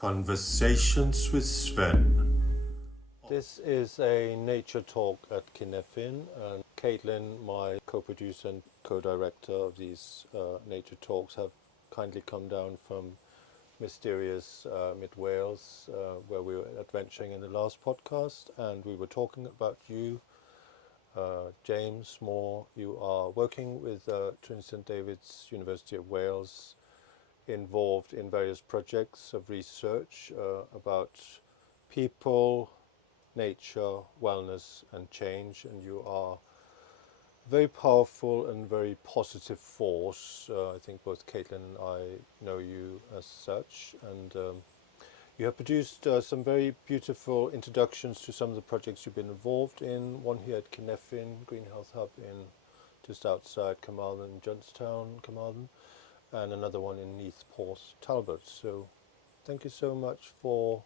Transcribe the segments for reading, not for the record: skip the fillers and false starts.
Conversations with Svend. This is a nature talk at Cynefin, and Caitlin, my co-producer and co-director of these nature talks, have kindly come down from mysterious mid-Wales, where we were adventuring in the last podcast, and we were talking about you, James Moore. You are working with Trinity St David's University of Wales, involved in various projects of research about people, nature, wellness and change, and you are a very powerful and very positive force. I think both Caitlin and I know you as such, and you have produced some very beautiful introductions to some of the projects you've been involved in, one here at Cynefin, Green Health Hub in just outside Carmarthen, Johnstown, Carmarthen, and another one in Neath Porth, Talbot. So thank you so much for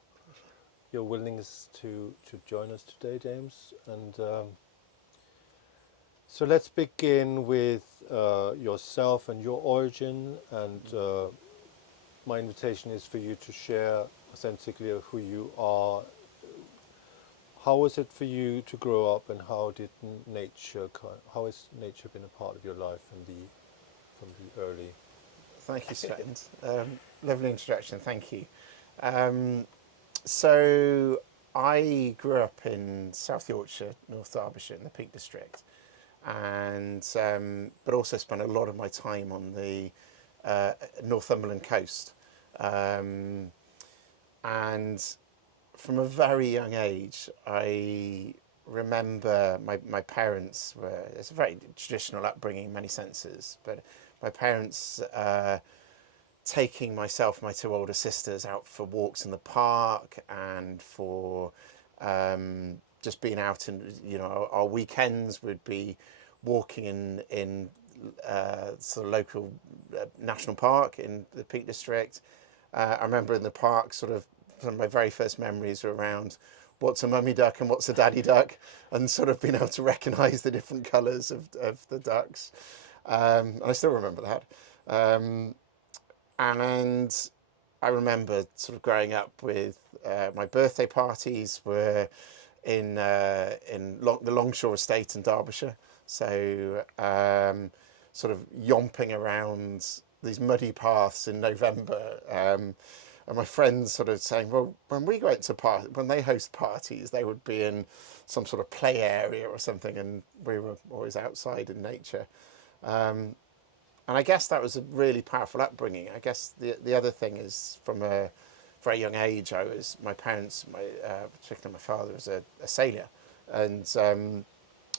your willingness to join us today, James. And so let's begin with yourself and your origin. And my invitation is for you to share authentically of who you are. How was it for you to grow up, and how has nature been a part of your life from the early? Thank you, Svend. Lovely introduction, thank you. So I grew up in South Yorkshire, North Derbyshire, in the Peak District, and but also spent a lot of my time on the Northumberland coast. And from a very young age, I remember my parents were, it's a very traditional upbringing in many senses, but my parents taking myself and my two older sisters out for walks in the park and for just being out, and our weekends would be walking in sort of local national park in the Peak District. I remember in the park, sort of some of my very first memories were around what's a mummy duck and what's a daddy duck, and sort of being able to recognise the different colours of the ducks. And I still remember that. And I remember sort of growing up with my birthday parties were in the Longshore Estate in Derbyshire. So sort of yomping around these muddy paths in November. And my friends sort of saying, well, when we go out to when they host parties, they would be in some sort of play area or something, and we were always outside in nature. And I guess that was a really powerful upbringing. I guess the other thing is, from a very young age, my parents, particularly my father, was a sailor, and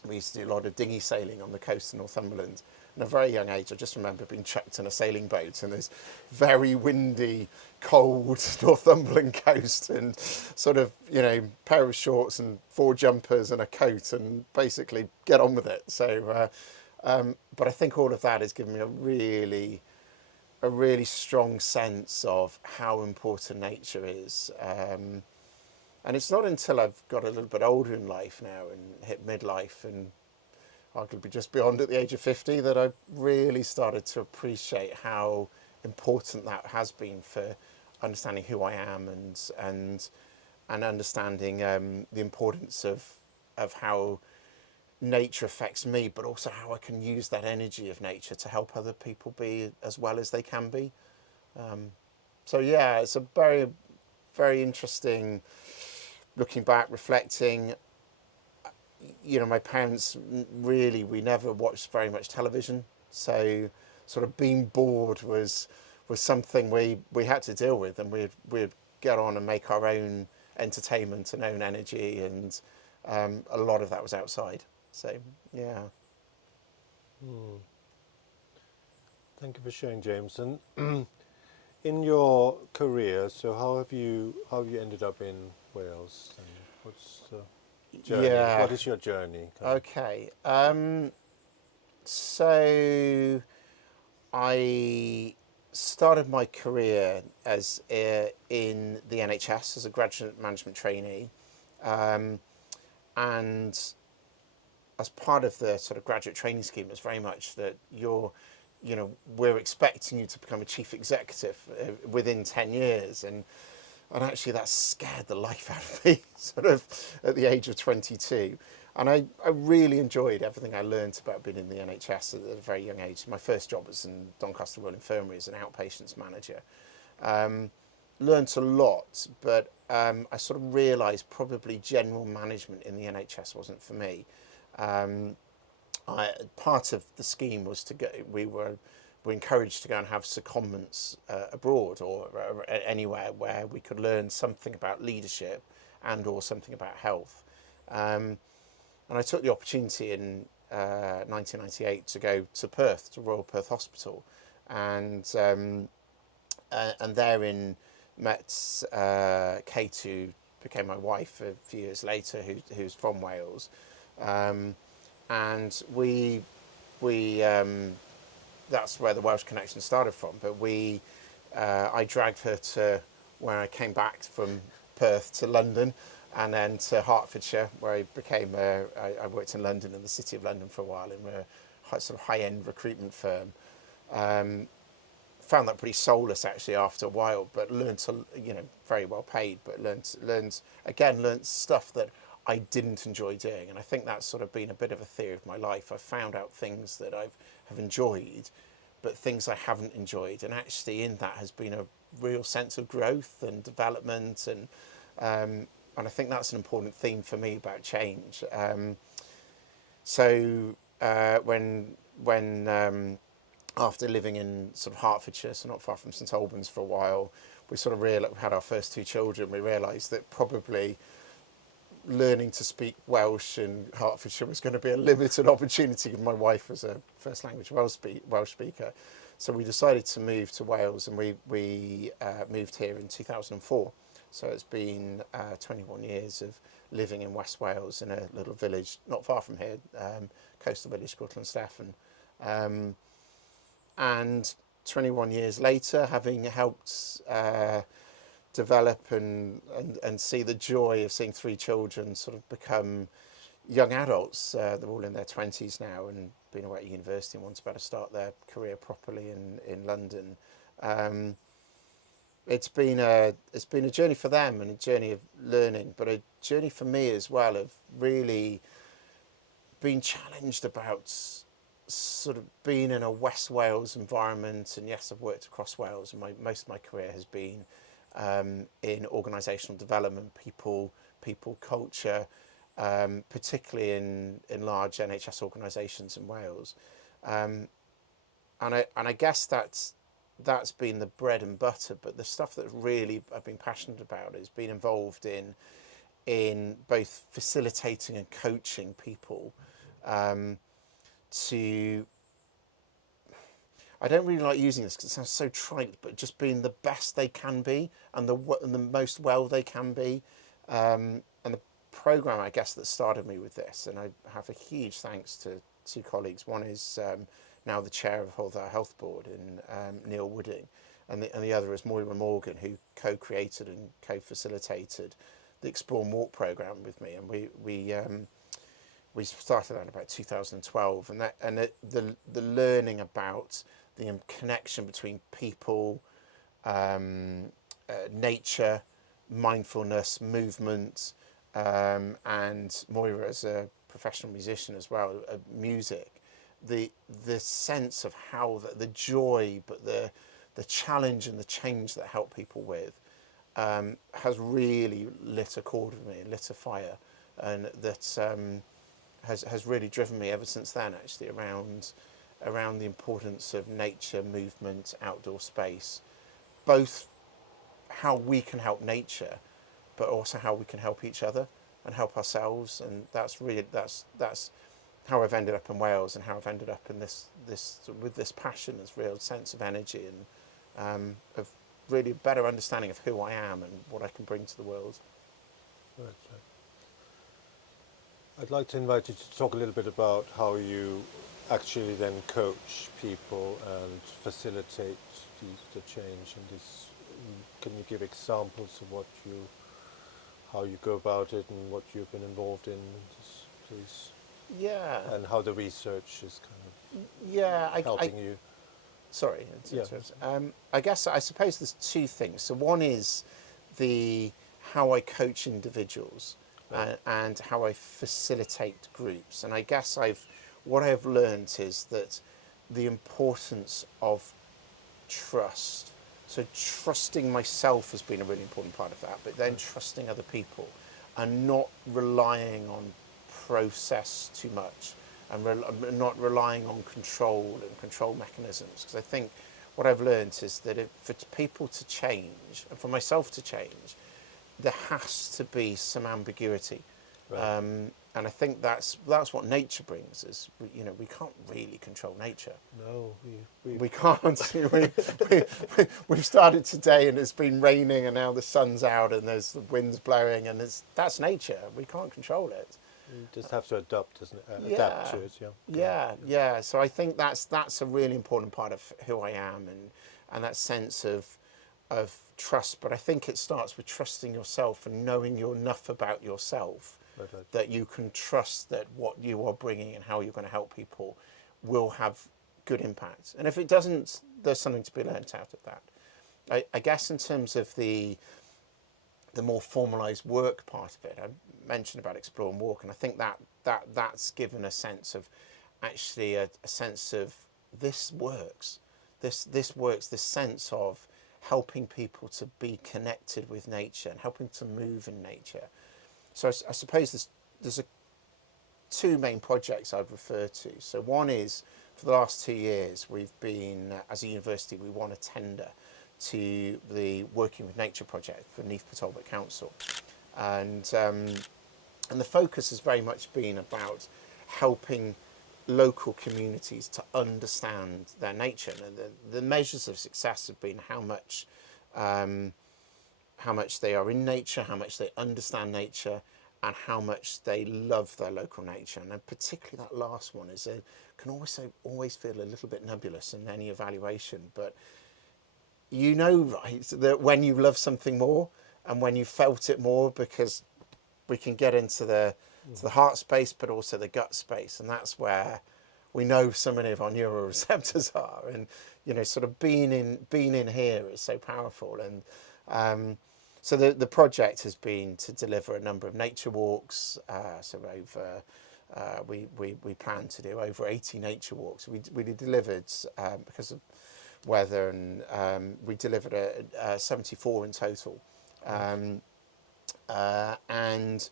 we used to do a lot of dinghy sailing on the coast of Northumberland. And at a very young age, I just remember being chucked in a sailing boat in this very windy, cold Northumberland coast, and sort of, pair of shorts and 4 jumpers and a coat, and basically get on with it. So, but I think all of that has given me a really strong sense of how important nature is. And it's not until I've got a little bit older in life now and hit midlife, and arguably just beyond at the age of 50, that I've really started to appreciate how important that has been for understanding who I am, and understanding the importance of how nature affects me, but also how I can use that energy of nature to help other people be as well as they can be. So yeah, it's a very, very interesting, looking back, reflecting. My parents we never watched very much television, so sort of being bored was something we had to deal with, and we'd get on and make our own entertainment and own energy, and a lot of that was outside. So yeah. Thank you for sharing, James. And in your career, so how have you ended up in Wales, and what's the journey? Yeah. What is your journey? Okay. So I started my career as in the NHS as a graduate management trainee, and as part of the sort of graduate training scheme, it's very much that we're expecting you to become a chief executive within 10 years. And And actually that scared the life out of me sort of at the age of 22. And I really enjoyed everything I learned about being in the NHS at a very young age. My first job was in Doncaster Royal Infirmary as an outpatients manager. Learned a lot, but I sort of realised probably general management in the NHS wasn't for me. Part of the scheme was to go. We were encouraged to go and have secondments abroad or anywhere where we could learn something about leadership and or something about health. And I took the opportunity in 1998 to go to Perth, to Royal Perth Hospital, and therein met Kate, who became my wife a few years later, who's from Wales, and we that's where the Welsh connection started from. But I dragged her to where I came back from Perth to London, and then to Hertfordshire, where I became I worked in London, in the City of London for a while, in a sort of high-end recruitment firm. Found that pretty soulless actually after a while, but learned to, very well paid, but learned stuff that I didn't enjoy doing. And I think that's sort of been a bit of a theory of my life. I've found out things that have enjoyed, but things I haven't enjoyed. And actually in that has been a real sense of growth and development. And I think that's an important theme for me about change. So when after living in sort of Hertfordshire, so not far from St Albans for a while, we sort of we had our first two children. We realised that probably learning to speak Welsh in Hertfordshire was going to be a limited opportunity, because my wife was a first language Welsh speaker. So we decided to move to Wales, and we moved here in 2004. So it's been 21 years of living in West Wales in a little village not far from here, coastal village called Cynefin. And 21 years later, having helped develop and see the joy of seeing three children sort of become young adults. They're all in their 20s now and been away at university and one's about to start their career properly in London. It's been a journey for them and a journey of learning, but a journey for me as well of really being challenged about sort of being in a West Wales environment. And yes, I've worked across Wales, and most of my career has been in organisational development, people culture, particularly in large NHS organisations in Wales, and I guess that's been the bread and butter. But the stuff that really I've been passionate about is being involved in both facilitating and coaching people to, I don't really like using this because it sounds so trite, but just being the best they can be and the most well they can be. And the programme, I guess, that started me with this, and I have a huge thanks to two colleagues. One is now the chair of our health board, in Neil Wooding, and the other is Moira Morgan, who co-created and co-facilitated the Explore and Walk programme with me. And we started that in about 2012, and the learning about the connection between people, nature, mindfulness, movement, and Moira as a professional musician as well, music, the sense of how the joy, but the challenge and the change that help people with has really lit a chord with me and lit a fire, and that has really driven me ever since then, actually, around the importance of nature, movement, outdoor space, both how we can help nature, but also how we can help each other and help ourselves. And that's how I've ended up in Wales, and how I've ended up in this with this passion, this real sense of energy, and of really a better understanding of who I am and what I can bring to the world. Right. I'd like to invite you to talk a little bit about how you actually then coach people and facilitate the change. And this, can you give examples of how you go about it and what you've been involved in, please? Yeah. And how the research is kind of helping you. Sorry. Yeah. I suppose there's two things. So one is how I coach individuals and how I facilitate groups. And I guess what I've learned is that the importance of trust. So trusting myself has been a really important part of that, but then trusting other people and not relying on process too much and not relying on control and control mechanisms. Because I think what I've learned is that for people to change and for myself to change, there has to be some ambiguity. Right. And I think that's what nature brings. Is we can't really control nature. No, We can't. We've started today, and it's been raining, and now the sun's out, and there's the wind's blowing, and that's nature. We can't control it. you just have to adapt, isn't it? Adapt to it, Yeah. So I think that's a really important part of who I am, and that sense of trust. But I think it starts with trusting yourself and knowing you're enough about yourself. Right. That you can trust that what you are bringing and how you're going to help people will have good impact. And if it doesn't, there's something to be learnt out of that. I guess in terms of the more formalised work part of it, I mentioned about Explore and Walk, and I think that's given a sense of actually a sense of this works. This works, this sense of helping people to be connected with nature and helping to move in nature. So I suppose there's two main projects I'd refer to. So one is, for the last 2 years, we've been, as a university, we won a tender to the Working with Nature project for Neath Talbot Council. And the focus has very much been about helping local communities to understand their nature. And the measures of success have been how much they are in nature, how much they understand nature, and how much they love their local nature. And particularly that last one can always feel a little bit nebulous in any evaluation. But right, that when you love something more and when you felt it more, because we can get into the heart space, but also the gut space, and that's where we know so many of our neuroreceptors are. And sort of being in here is so powerful. And so the project has been to deliver a number of nature walks. So we plan to do over 80 nature walks. We delivered, because of weather, and we delivered 74 in total. And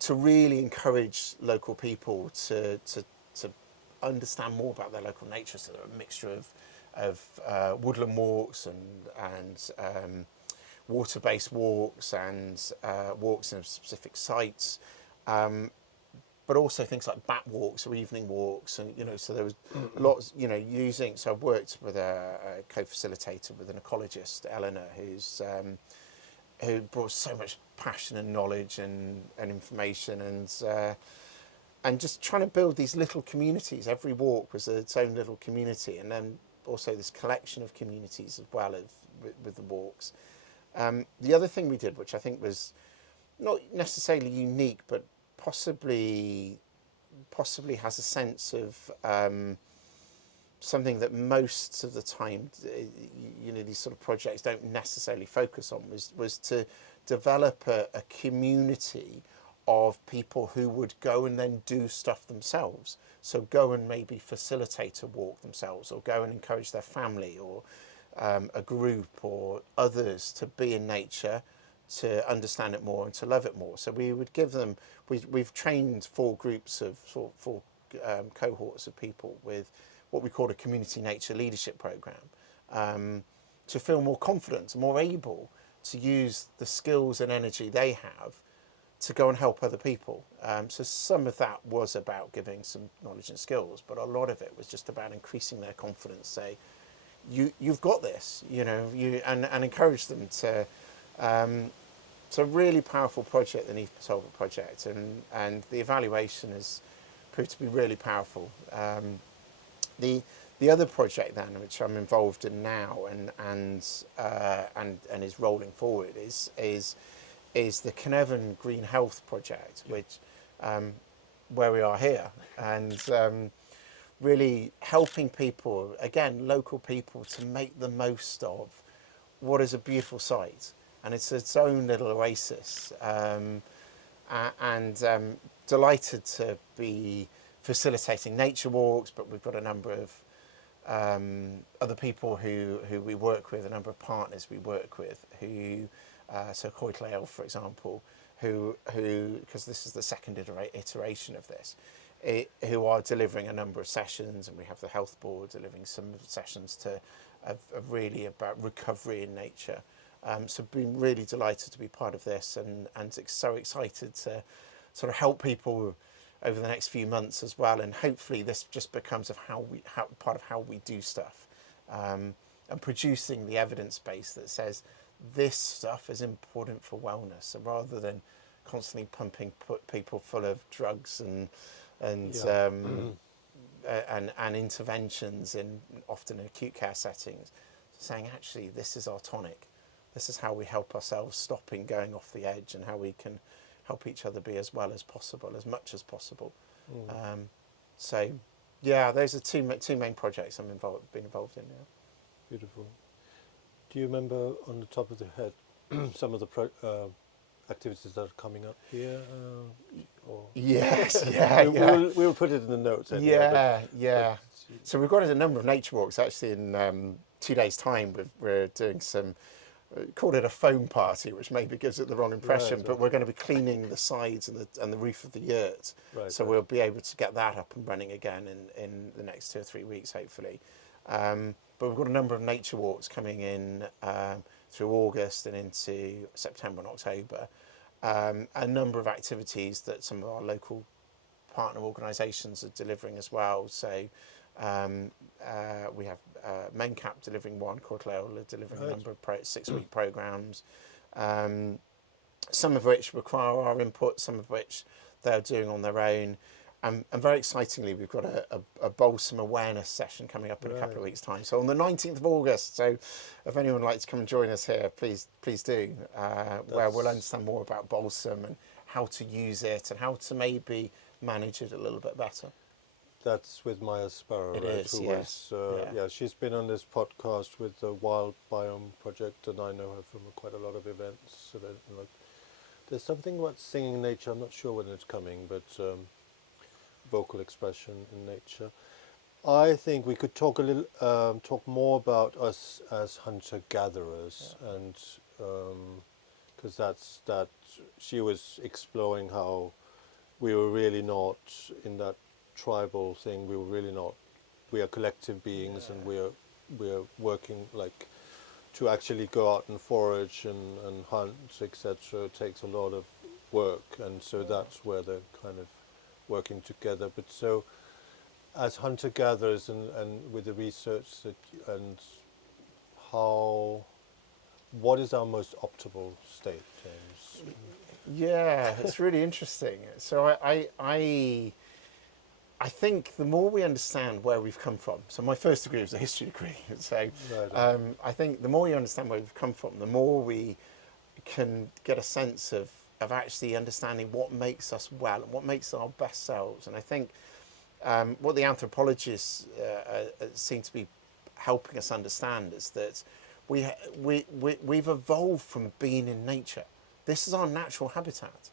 to really encourage local people to understand more about their local nature. So there are a mixture of woodland walks and water-based walks and walks in specific sites, but also things like bat walks or evening walks. And so there was lots using. So I've worked with a co-facilitator with an ecologist, Eleanor, who brought so much passion and knowledge and information, and just trying to build these little communities. Every walk was its own little community, and then also this collection of communities as well as with the walks. The other thing we did, which I think was not necessarily unique, but possibly has a sense of something that most of the time, these sort of projects don't necessarily focus on, was to develop a community of people who would go and then do stuff themselves. So go and maybe facilitate a walk themselves, or go and encourage their family or a group or others to be in nature, to understand it more and to love it more. So we would give them, we've trained 4 groups of four cohorts of people with what we call a community nature leadership program, to feel more confident, more able to use the skills and energy they have to go and help other people. So some of that was about giving some knowledge and skills, but a lot of it was just about increasing their confidence, say, you've got this, and encourage them to. It's a really powerful project, the Neath Talbot project, and the evaluation has proved to be really powerful. The other project then, which I'm involved in now, and is rolling forward, is the Cynefin Green Health project, which where we are here, and really helping people, again, local people, to make the most of what is a beautiful site. and it's its own little oasis. And delighted to be facilitating nature walks, but we've got a number of other people who we work with, a number of partners we work with, who, so Coitlale, for example, who because this is the second iteration of this, who are delivering a number of sessions, and we have the health board delivering some sessions of really about recovery in nature. So been really delighted to be part of this, and so excited to sort of help people over the next few months as well, and hopefully this just becomes part of how we do stuff, and producing the evidence base that says this stuff is important for wellness, so rather than constantly put people full of drugs and interventions in often acute care settings, saying actually this is our tonic, this is how we help ourselves stopping going off the edge, and how we can help each other be as well as possible, as much as possible. So yeah, those are two main projects been involved in. Yeah. Beautiful. Do you remember on the top of the head some of the activities that are coming up here? Or Yes, yeah, We'll put it in the notes. Anyway, yeah. So we've got a number of nature walks actually in 2 days' time. We're doing some, called it a foam party, which maybe gives it the wrong impression, Right, but we're going to be cleaning the sides and the roof of the yurt. Right, So we'll be able to get that up and running again in the next 2 or 3 weeks, hopefully. But we've got a number of nature walks coming in through August and into September and October. A number of activities that some of our local partner organisations are delivering as well. So we have MenCap delivering one, Coitlale delivering a number of 6-week programmes, some of which require our input, some of which they're doing on their own. And very excitingly, we've got a balsam awareness session coming up in a couple of weeks' time. So on the 19th of August, so if anyone would like to come and join us here, please do, where we'll understand more about balsam and how to use it and how to maybe manage it a little bit better. That's with Maya Sparrow, It right? is, yes. She's been on this podcast with the Wild Biome Project, and I know her from quite a lot of events. So there's something about singing in nature. I'm not sure when it's coming, but vocal expression in nature. I think we could talk talk more about us as hunter-gatherers, and because she was exploring how we were really not in that tribal thing. We were really not. We are collective beings, and we're working like to actually go out and forage and hunt, etc. It takes a lot of work, and so that's where they're kind of working together. But so as hunter-gatherers and with the research what is our most optimal state, James? Yeah, it's really interesting. So I think the more we understand where we've come from, so my first degree was a history degree, so I think the more you understand where we've come from, the more we can get a sense of actually understanding what makes us well and what makes our best selves. And I think what the anthropologists seem to be helping us understand is that we've evolved from being in nature. This is our natural habitat.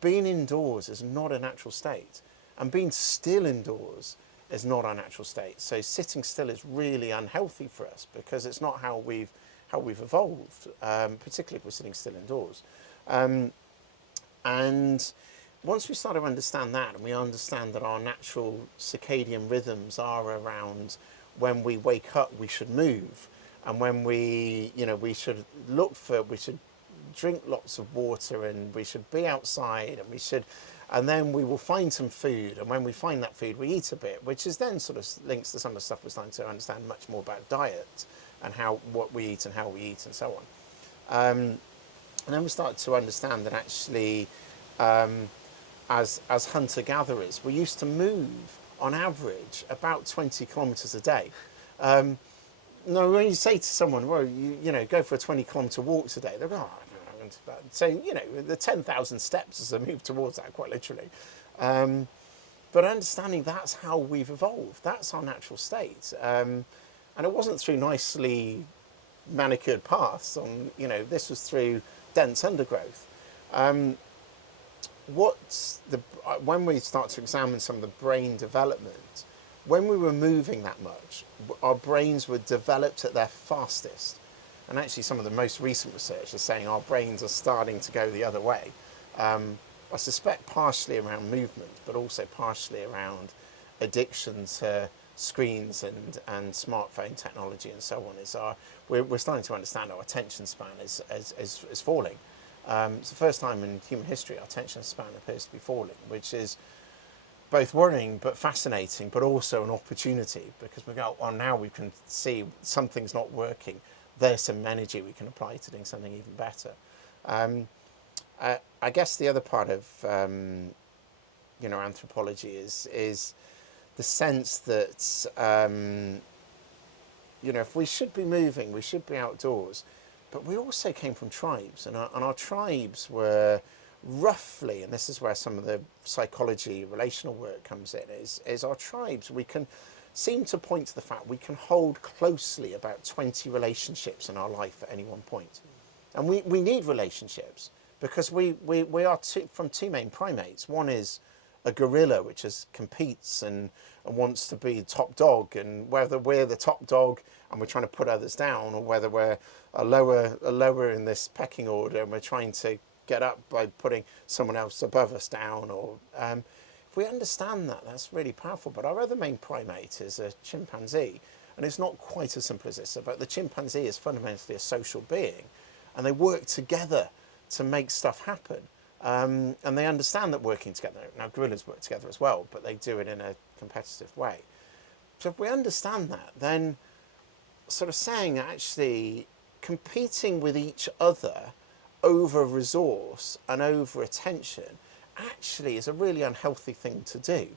Being indoors is not a natural state, and being still indoors is not our natural state. So sitting still is really unhealthy for us because it's not how we've evolved, particularly if we're sitting still indoors. And once we start to understand that, and we understand that our natural circadian rhythms are around when we wake up, we should move, and when we should drink lots of water, and we should be outside, and then we will find some food, and when we find that food, we eat a bit, which is then sort of links to some of the stuff we're starting to understand much more about diet and what we eat and how we eat and so on. And then we start to understand that actually, as hunter-gatherers, we used to move on average about 20 kilometres a day. No, when you say to someone, well, you go for a 20-kilometre walk today, they're going, so, the 10,000 steps as I move towards that, quite literally. But understanding that's how we've evolved, that's our natural state. And it wasn't through nicely manicured paths on, this was through dense undergrowth. When we start to examine some of the brain development, when we were moving that much, our brains were developed at their fastest. And actually some of the most recent research is saying our brains are starting to go the other way. I suspect partially around movement, but also partially around addiction to screens and smartphone technology and so on. We're starting to understand our attention span is falling. It's the first time in human history our attention span appears to be falling, which is both worrying but fascinating, but also an opportunity, because we go, oh, now we can see something's not working. There's some energy we can apply to doing something even better. I guess the other part of anthropology is the sense that if we should be moving, we should be outdoors, but we also came from tribes, and our tribes were roughly, and this is where some of the psychology, relational work comes in, is our tribes, we can seem to point to the fact we can hold closely about 20 relationships in our life at any one point. And we need relationships, because we are from two main primates. One is a gorilla, which competes and wants to be top dog, and whether we're the top dog and we're trying to put others down, or whether we're a lower in this pecking order and we're trying to get up by putting someone else above us down, or if we understand that, that's really powerful. But our other main primate is a chimpanzee, and it's not quite as simple as this. But the chimpanzee is fundamentally a social being, and they work together to make stuff happen. And they understand that working together, now gorillas work together as well, but they do it in a competitive way. So if we understand that, then sort of saying actually competing with each other over resource and over attention actually is a really unhealthy thing to do.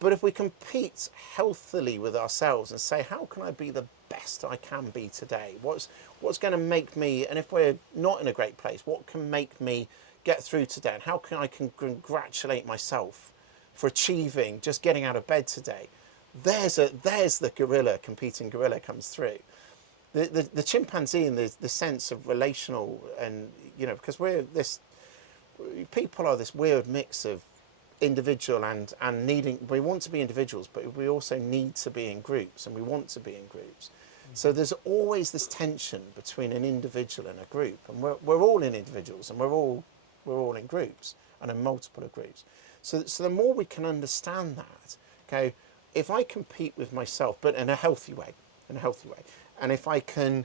But if we compete healthily with ourselves and say, how can I be the best I can be today? What's going to make me, and if we're not in a great place, what can make me get through today? And how can I congratulate myself for achieving just getting out of bed today? There's the competing gorilla comes through. The chimpanzee and the sense of relational, and because people are this weird mix of individual and needing, we want to be individuals, but we also need to be in groups, and we want to be in groups. So there's always this tension between an individual and a group, and we're all in individuals, and we're all in groups, and in multiple of groups. So the more we can understand that, okay, if I compete with myself, but in a healthy way, and if I can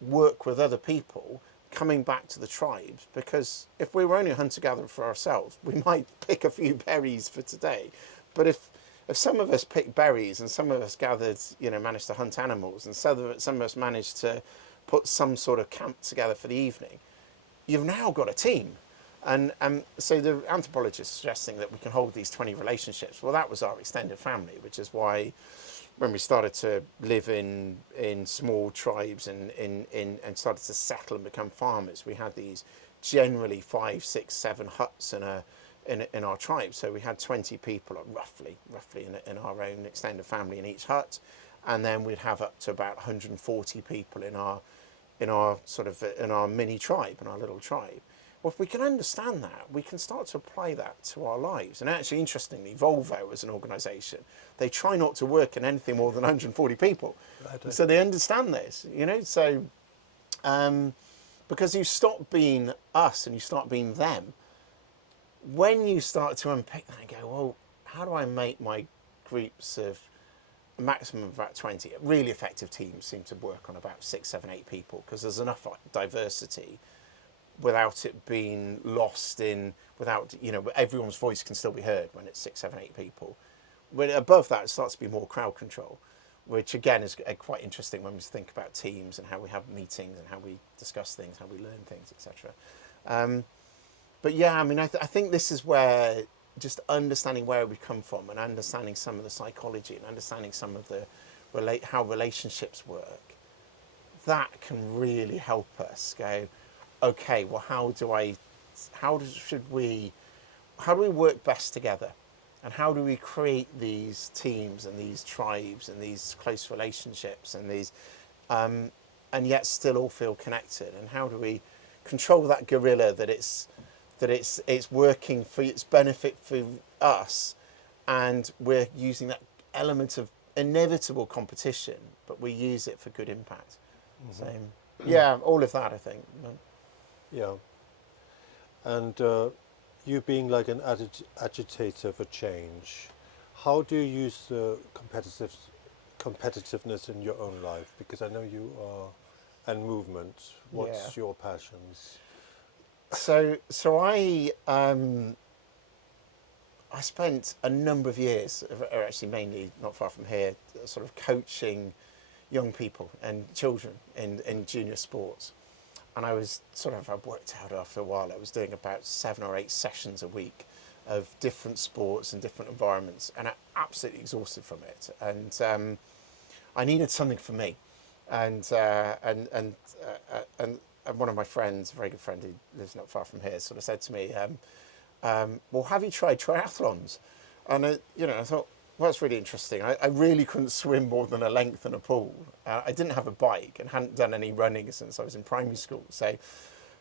work with other people, coming back to the tribes, because if we were only a hunter-gatherer for ourselves, we might pick a few berries for today. But if some of us picked berries, and some of us gathered, managed to hunt animals, and some of us managed to put some sort of camp together for the evening, you've now got a team. And so the anthropologist is suggesting that we can hold these 20 relationships. Well, that was our extended family, which is why when we started to live in small tribes and started to settle and become farmers, we had these generally 5, 6, 7 huts in our tribe. So we had 20 people, roughly in our own extended family in each hut, and then we'd have up to about 140 people in our mini tribe, in our little tribe. Well, if we can understand that, we can start to apply that to our lives. And actually, interestingly, Volvo as an organisation, they try not to work in anything more than 140 people. Right. So they understand this, So, because you stop being us and you start being them, when you start to unpick that and go, well, how do I make my groups of a maximum of about 20? Really effective teams seem to work on about 6, 7, 8 people, because there's enough diversity without it being lost in, everyone's voice can still be heard when it's 6, 7, 8 people. When above that, it starts to be more crowd control, which again is quite interesting when we think about teams and how we have meetings and how we discuss things, how we learn things, etc. But yeah, I think this is where just understanding where we come from and understanding some of the psychology and understanding some of the how relationships work, that can really help us go, okay, well, how do we work best together? And how do we create these teams and these tribes and these close relationships and these, and yet still all feel connected? And how do we control that gorilla that it's working for its benefit for us, and we're using that element of inevitable competition, but we use it for good impact. So, yeah, all of that, I think. Yeah. And you being like an agitator for change, how do you use the competitiveness in your own life? Because I know you are, and movement. What's your passions? So I spent a number of years, or actually mainly not far from here, sort of coaching young people and children in junior sports. And I worked out after a while, I was doing about 7 or 8 sessions a week of different sports and different environments, and I'm absolutely exhausted from it. And I needed something for me. And one of my friends, a very good friend who lives not far from here, sort of said to me, well, have you tried triathlons? And I thought, well, that's really interesting. I really couldn't swim more than a length in a pool. I didn't have a bike and hadn't done any running since I was in primary school. So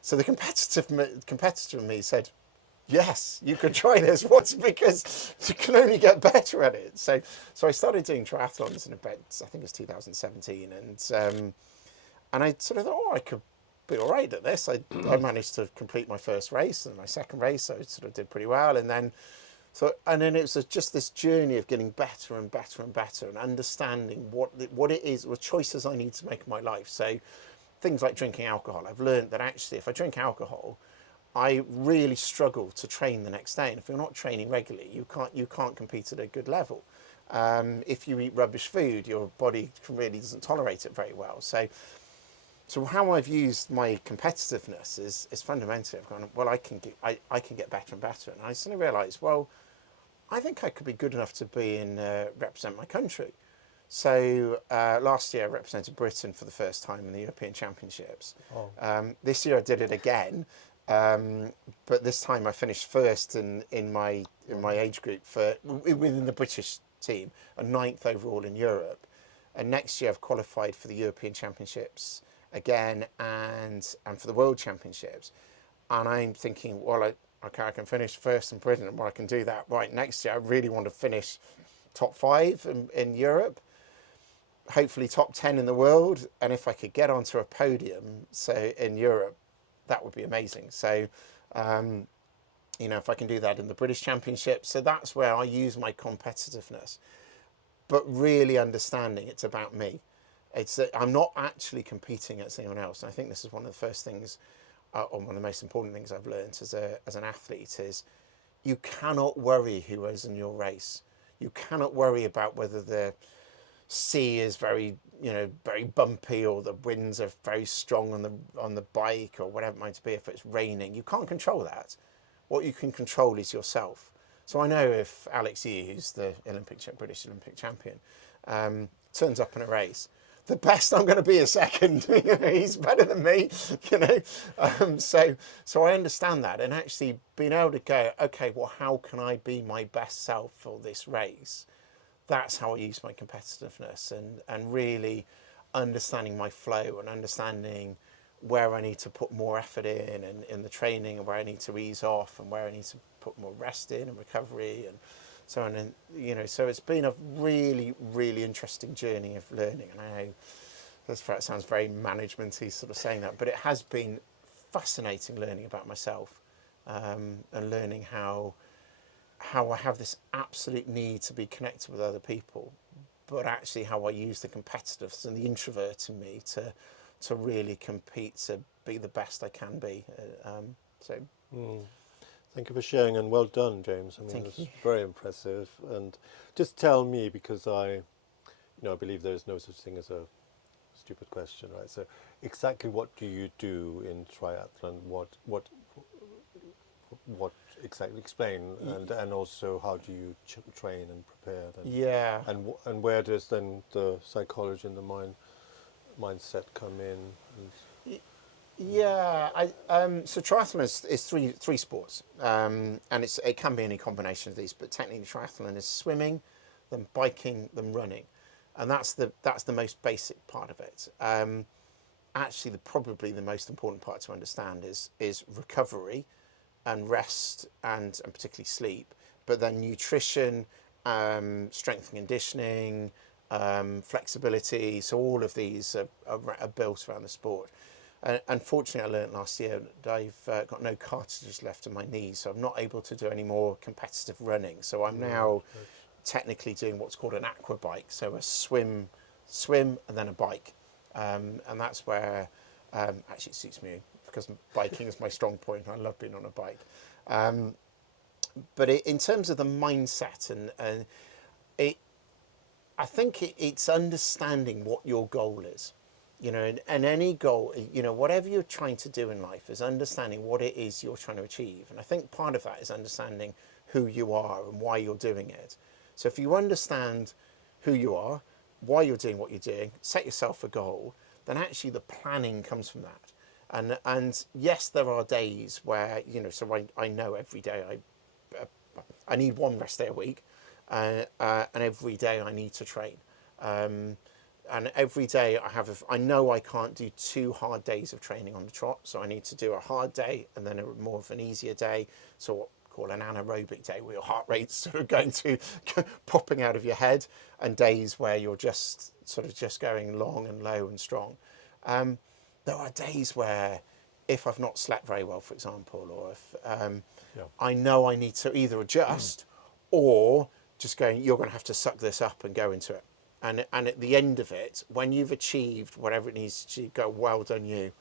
the competitor in me said, yes, you could try this. What's because you can only get better at it. So I started doing triathlons in about, I think it was 2017, and I sort of thought, oh, I could be all right at this. I managed to complete my first race, and my second race I sort of did pretty well, and then it was just this journey of getting better and better and better, and understanding what it is, what choices I need to make in my life. So things like drinking alcohol, I've learned that actually if I drink alcohol, I really struggle to train the next day, and if you're not training regularly, you can't compete at a good level. If you eat rubbish food, your body really doesn't tolerate it very well. So how I've used my competitiveness is fundamentally, I've gone, well, I can get better and better, and I suddenly realised, well, I think I could be good enough to be represent my country. So last year I represented Britain for the first time in the European Championships. Oh. This year I did it again, but this time I finished first in my age group within the British team, and 9th overall in Europe. And next year I've qualified for the European Championships again, and for the World Championships. And I'm thinking, well, I can finish first in Britain, and I can do that. Right, next year I really want to finish top 5 in Europe, hopefully top 10 in the world, and if I could get onto a podium, so in Europe, that would be amazing. So, if I can do that in the British Championship, so that's where I use my competitiveness, but really understanding it's about me. It's that I'm not actually competing against anyone else. And I think this is one of the first things, or one of the most important things I've learned as an athlete, is you cannot worry who is in your race. You cannot worry about whether the sea is very bumpy, or the winds are very strong on the bike, or whatever it might be. If it's raining, you can't control that. What you can control is yourself. So I know if Alex Yee, who's the British Olympic champion, turns up in a race, the best I'm going to be is second. He's better than me, So I understand that, and actually being able to go, okay, well, how can I be my best self for this race? That's how I use my competitiveness, and really understanding my flow, and understanding where I need to put more effort in the training, and where I need to ease off, and where I need to put more rest in and recovery, and so on. And so it's been a really, really interesting journey of learning. And I know that sounds very management-y, sort of saying that, but it has been fascinating learning about myself, and learning how I have this absolute need to be connected with other people, but actually how I use the competitiveness and the introvert in me to really compete, to be the best I can be. Thank you for sharing, and well done, James. I mean, it's very impressive. And just tell me, because I believe there is no such thing as a stupid question, right? So exactly what do you do in triathlon? What exactly, explain, and also how do you train and prepare? And where does then the psychology and the mindset come in? Yeah, so triathlon is three sports, and it can be any combination of these, but technically triathlon is swimming, then biking, then running, and that's the most basic part of it. Actually, probably the most important part to understand is recovery, and rest, and particularly sleep, but then nutrition, strength and conditioning, flexibility. So all of these are built around the sport. Unfortunately, I learned last year that I've got no cartilages left in my knees, so I'm not able to do any more competitive running. So I'm now technically doing what's called an aqua bike, so a swim, and then a bike, and that's where actually it suits me because biking is my strong point. I love being on a bike, but in terms of the mindset and it, I think it's understanding what your goal is. And any goal, whatever you're trying to do in life is understanding what it is you're trying to achieve. And I think part of that is understanding who you are and why you're doing it. So if you understand who you are, why you're doing what you're doing, set yourself a goal, then actually the planning comes from that. And yes, there are days where, so I know every day I need one rest day a week, and every day I need to train. And every day I know I can't do 2 hard days of training on the trot, so I need to do a hard day and then more of an easier day, so what we call an anaerobic day, where your heart rate's sort of going to popping out of your head, and days where you're just going long and low and strong. There are days where if I've not slept very well, for example, or if I know I need to either adjust or just you're going to have to suck this up and go into it. And at the end of it, when you've achieved whatever it needs to go, well done you.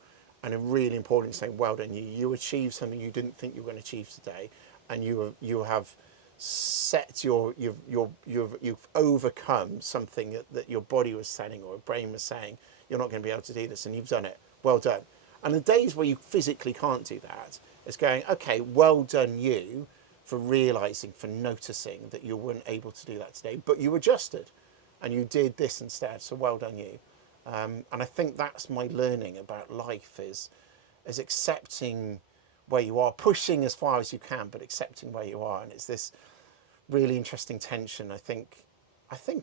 And a really important thing, well done you. You achieved something you didn't think you were going to achieve today, and you have set you've overcome something that your body was saying or your brain was saying you're not going to be able to do this, and you've done it. Well done. And the days where you physically can't do that, it's going, okay, well done you for realising, for noticing that you weren't able to do that today, but you adjusted. And you did this instead, so well done you. And I think that's my learning about life is accepting where you are, pushing as far as you can, but accepting where you are. And it's this really interesting tension. I think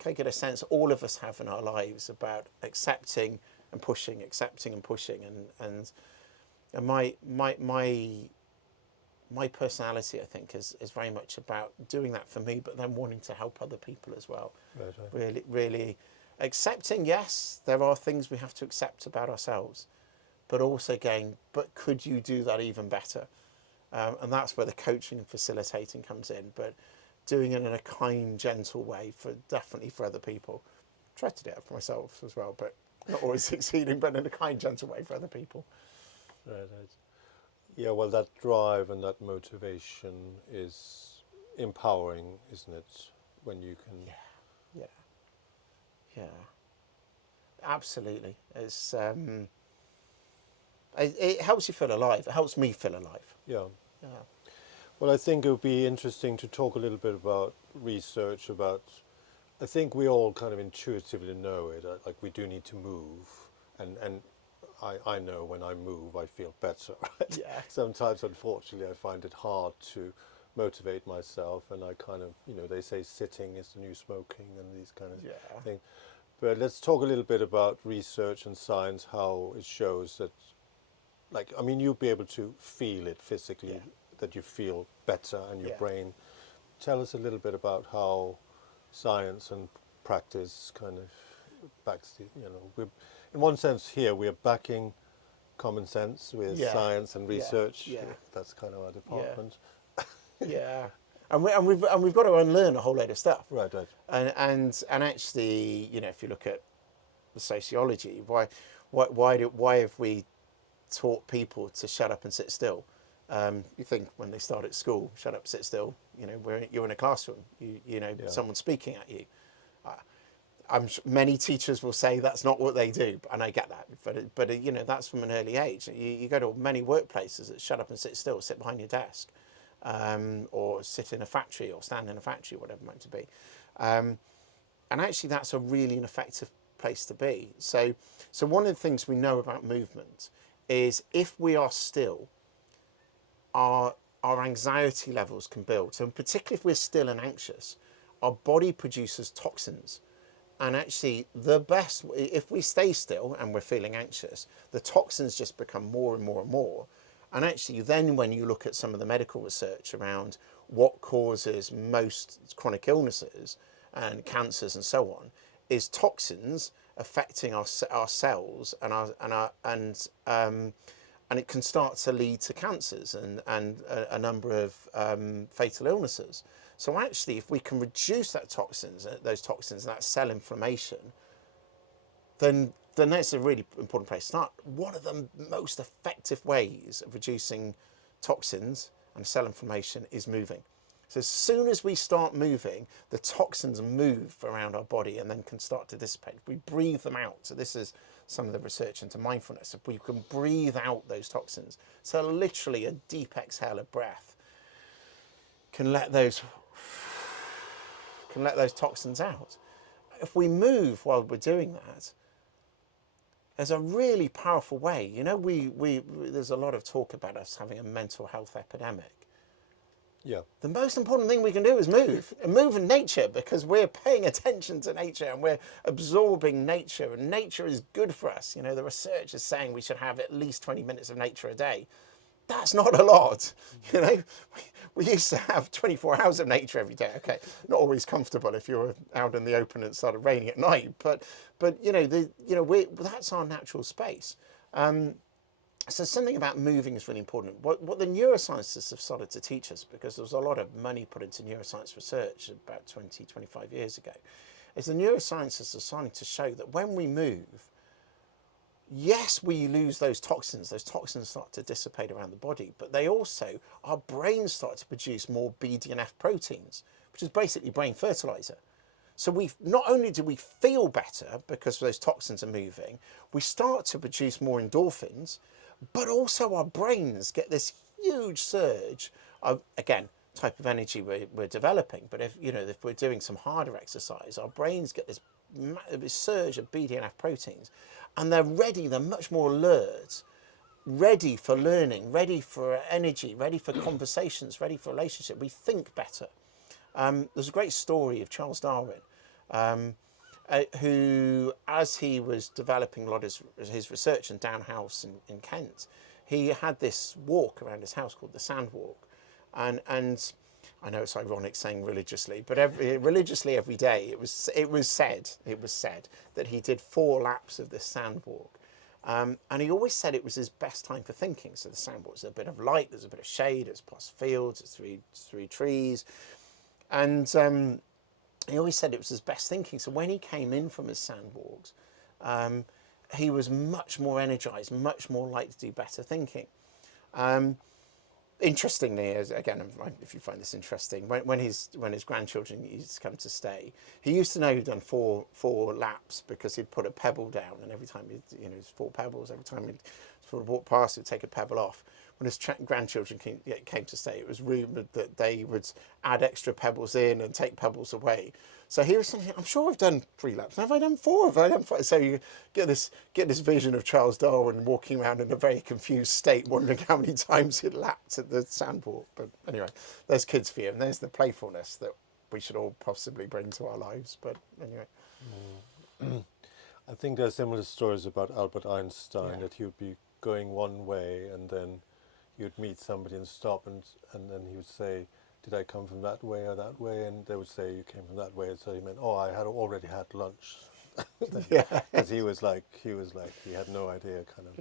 I get a sense all of us have in our lives about accepting and pushing, and my personality, I think, is very much about doing that for me, but then wanting to help other people as well. Right. Really accepting, yes, there are things we have to accept about ourselves, but also going, but could you do that even better? And that's where the coaching and facilitating comes in, but doing it in a kind, gentle way, definitely for other people. Try to do it for myself as well, but not always succeeding, but in a kind, gentle way for other people. Right. Yeah, well, that drive and that motivation is empowering, isn't it? When you can... Yeah. Absolutely. It's it helps you feel alive. It helps me feel alive. Yeah. Well, I think it would be interesting to talk a little bit about research about... I think we all kind of intuitively know it, like we do need to move, and I know when I move, I feel better, right? Yeah. Sometimes, unfortunately, I find it hard to motivate myself, and I kind of, they say sitting is the new smoking and these kind of things. But let's talk a little bit about research and science, how it shows that, like, I mean, you'll be able to feel it physically, that you feel better and your brain. Tell us a little bit about how science and practice kind of backs the, in one sense here we're backing common sense with science and research. Yeah. That's kind of our department. Yeah. And we've got to unlearn a whole load of stuff. Right. And actually, if you look at the sociology, why have we taught people to shut up and sit still? You think when they start at school, shut up, sit still. You're in a classroom. Someone's speaking at you. Many teachers will say that's not what they do, and I get that. But that's from an early age. You go to many workplaces that shut up and sit still, sit behind your desk, or sit in a factory or stand in a factory, whatever it might be. And actually, that's a really ineffective place to be. So one of the things we know about movement is if we are still, our anxiety levels can build. So particularly if we're still and anxious, our body produces toxins. And actually the best, if we stay still and we're feeling anxious, the toxins just become more and more and more. And actually then when you look at some of the medical research around what causes most chronic illnesses and cancers and so on, is toxins affecting our cells and it can start to lead to cancers and a number of fatal illnesses. So actually, if we can reduce those toxins, that cell inflammation, then that's a really important place to start. One of the most effective ways of reducing toxins and cell inflammation is moving. So as soon as we start moving, the toxins move around our body and then can start to dissipate. We breathe them out. So this is some of the research into mindfulness. If we can breathe out those toxins, so literally a deep exhale of breath can let those toxins out. If we move while we're doing that, there's a really powerful way. You know, there's a lot of talk about us having a mental health epidemic. Yeah. The most important thing we can do is move, and move in nature, because we're paying attention to nature and we're absorbing nature, and nature is good for us. You know, the research is saying we should have at least 20 minutes of nature a day. That's not a lot. You know, we used to have 24 hours of nature every day. Okay, not always comfortable if you're out in the open and it started raining at night, but you know, that's our natural space. So something about moving is really important. What the neuroscientists have started to teach us, because there was a lot of money put into neuroscience research about 20, 25 years ago, is the neuroscientists are starting to show that when we move, yes, we lose those toxins start to dissipate around the body, but they also, our brains start to produce more BDNF proteins, which is basically brain fertilizer. So not only do we feel better because those toxins are moving, we start to produce more endorphins, but also our brains get this huge surge of, again, type of energy we're developing. But if we're doing some harder exercise, our brains get this surge of BDNF proteins, and they're much more alert, ready for learning, ready for energy, ready for conversations, ready for relationship. We think better. There's a great story of Charles Darwin, who, as he was developing a lot of his research in Down House in Kent, he had this walk around his house called the Sand Walk. And I know it's ironic saying religiously, but religiously every day it was said that he did 4 laps of this sand walk. And he always said it was his best time for thinking. So the sand walk, there's a bit of light, there's a bit of shade, it's past fields, it's through trees. And he always said it was his best thinking. So when he came in from his sand walks, he was much more energized, much more likely to do better thinking. Interestingly, again, if you find this interesting, when his grandchildren used to come to stay, he used to know he'd done four laps because he'd put a pebble down, and every time it's 4 pebbles. Every time he'd sort of walk past, he'd take a pebble off. When his grandchildren came to stay, it was rumoured that they would add extra pebbles in and take pebbles away. So he was thinking, I'm sure I've done 3 laps. Have I done 4? Have I done 5? So you get this vision of Charles Darwin walking around in a very confused state, wondering how many times he'd lapped at the sandwalk. But anyway, there's kids for you, and there's the playfulness that we should all possibly bring to our lives. But anyway. I think there are similar stories about Albert Einstein, that he would be going one way and then you'd meet somebody and stop and then he would say, did I come from that way or that way? And they would say, you came from that way. And so he meant, oh, I had already had lunch. Because he was like, he had no idea, kind of.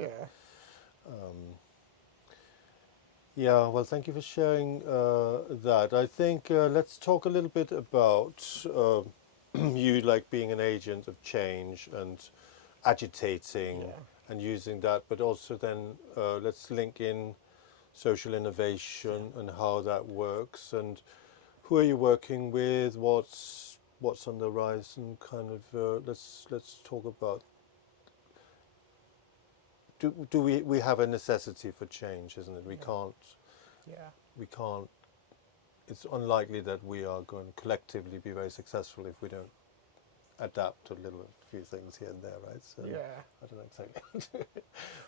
Yeah. Well, thank you for sharing that. I think let's talk a little bit about you like being an agent of change and agitating and using that, but also then let's link in social innovation and how that works, and who are you working with, what's on the rise, and kind of let's talk about, do we have a necessity for change, isn't it? We can't, it's unlikely that we are going to collectively be very successful if we don't adapt a few things here and there, right? So Yeah. I don't know exactly.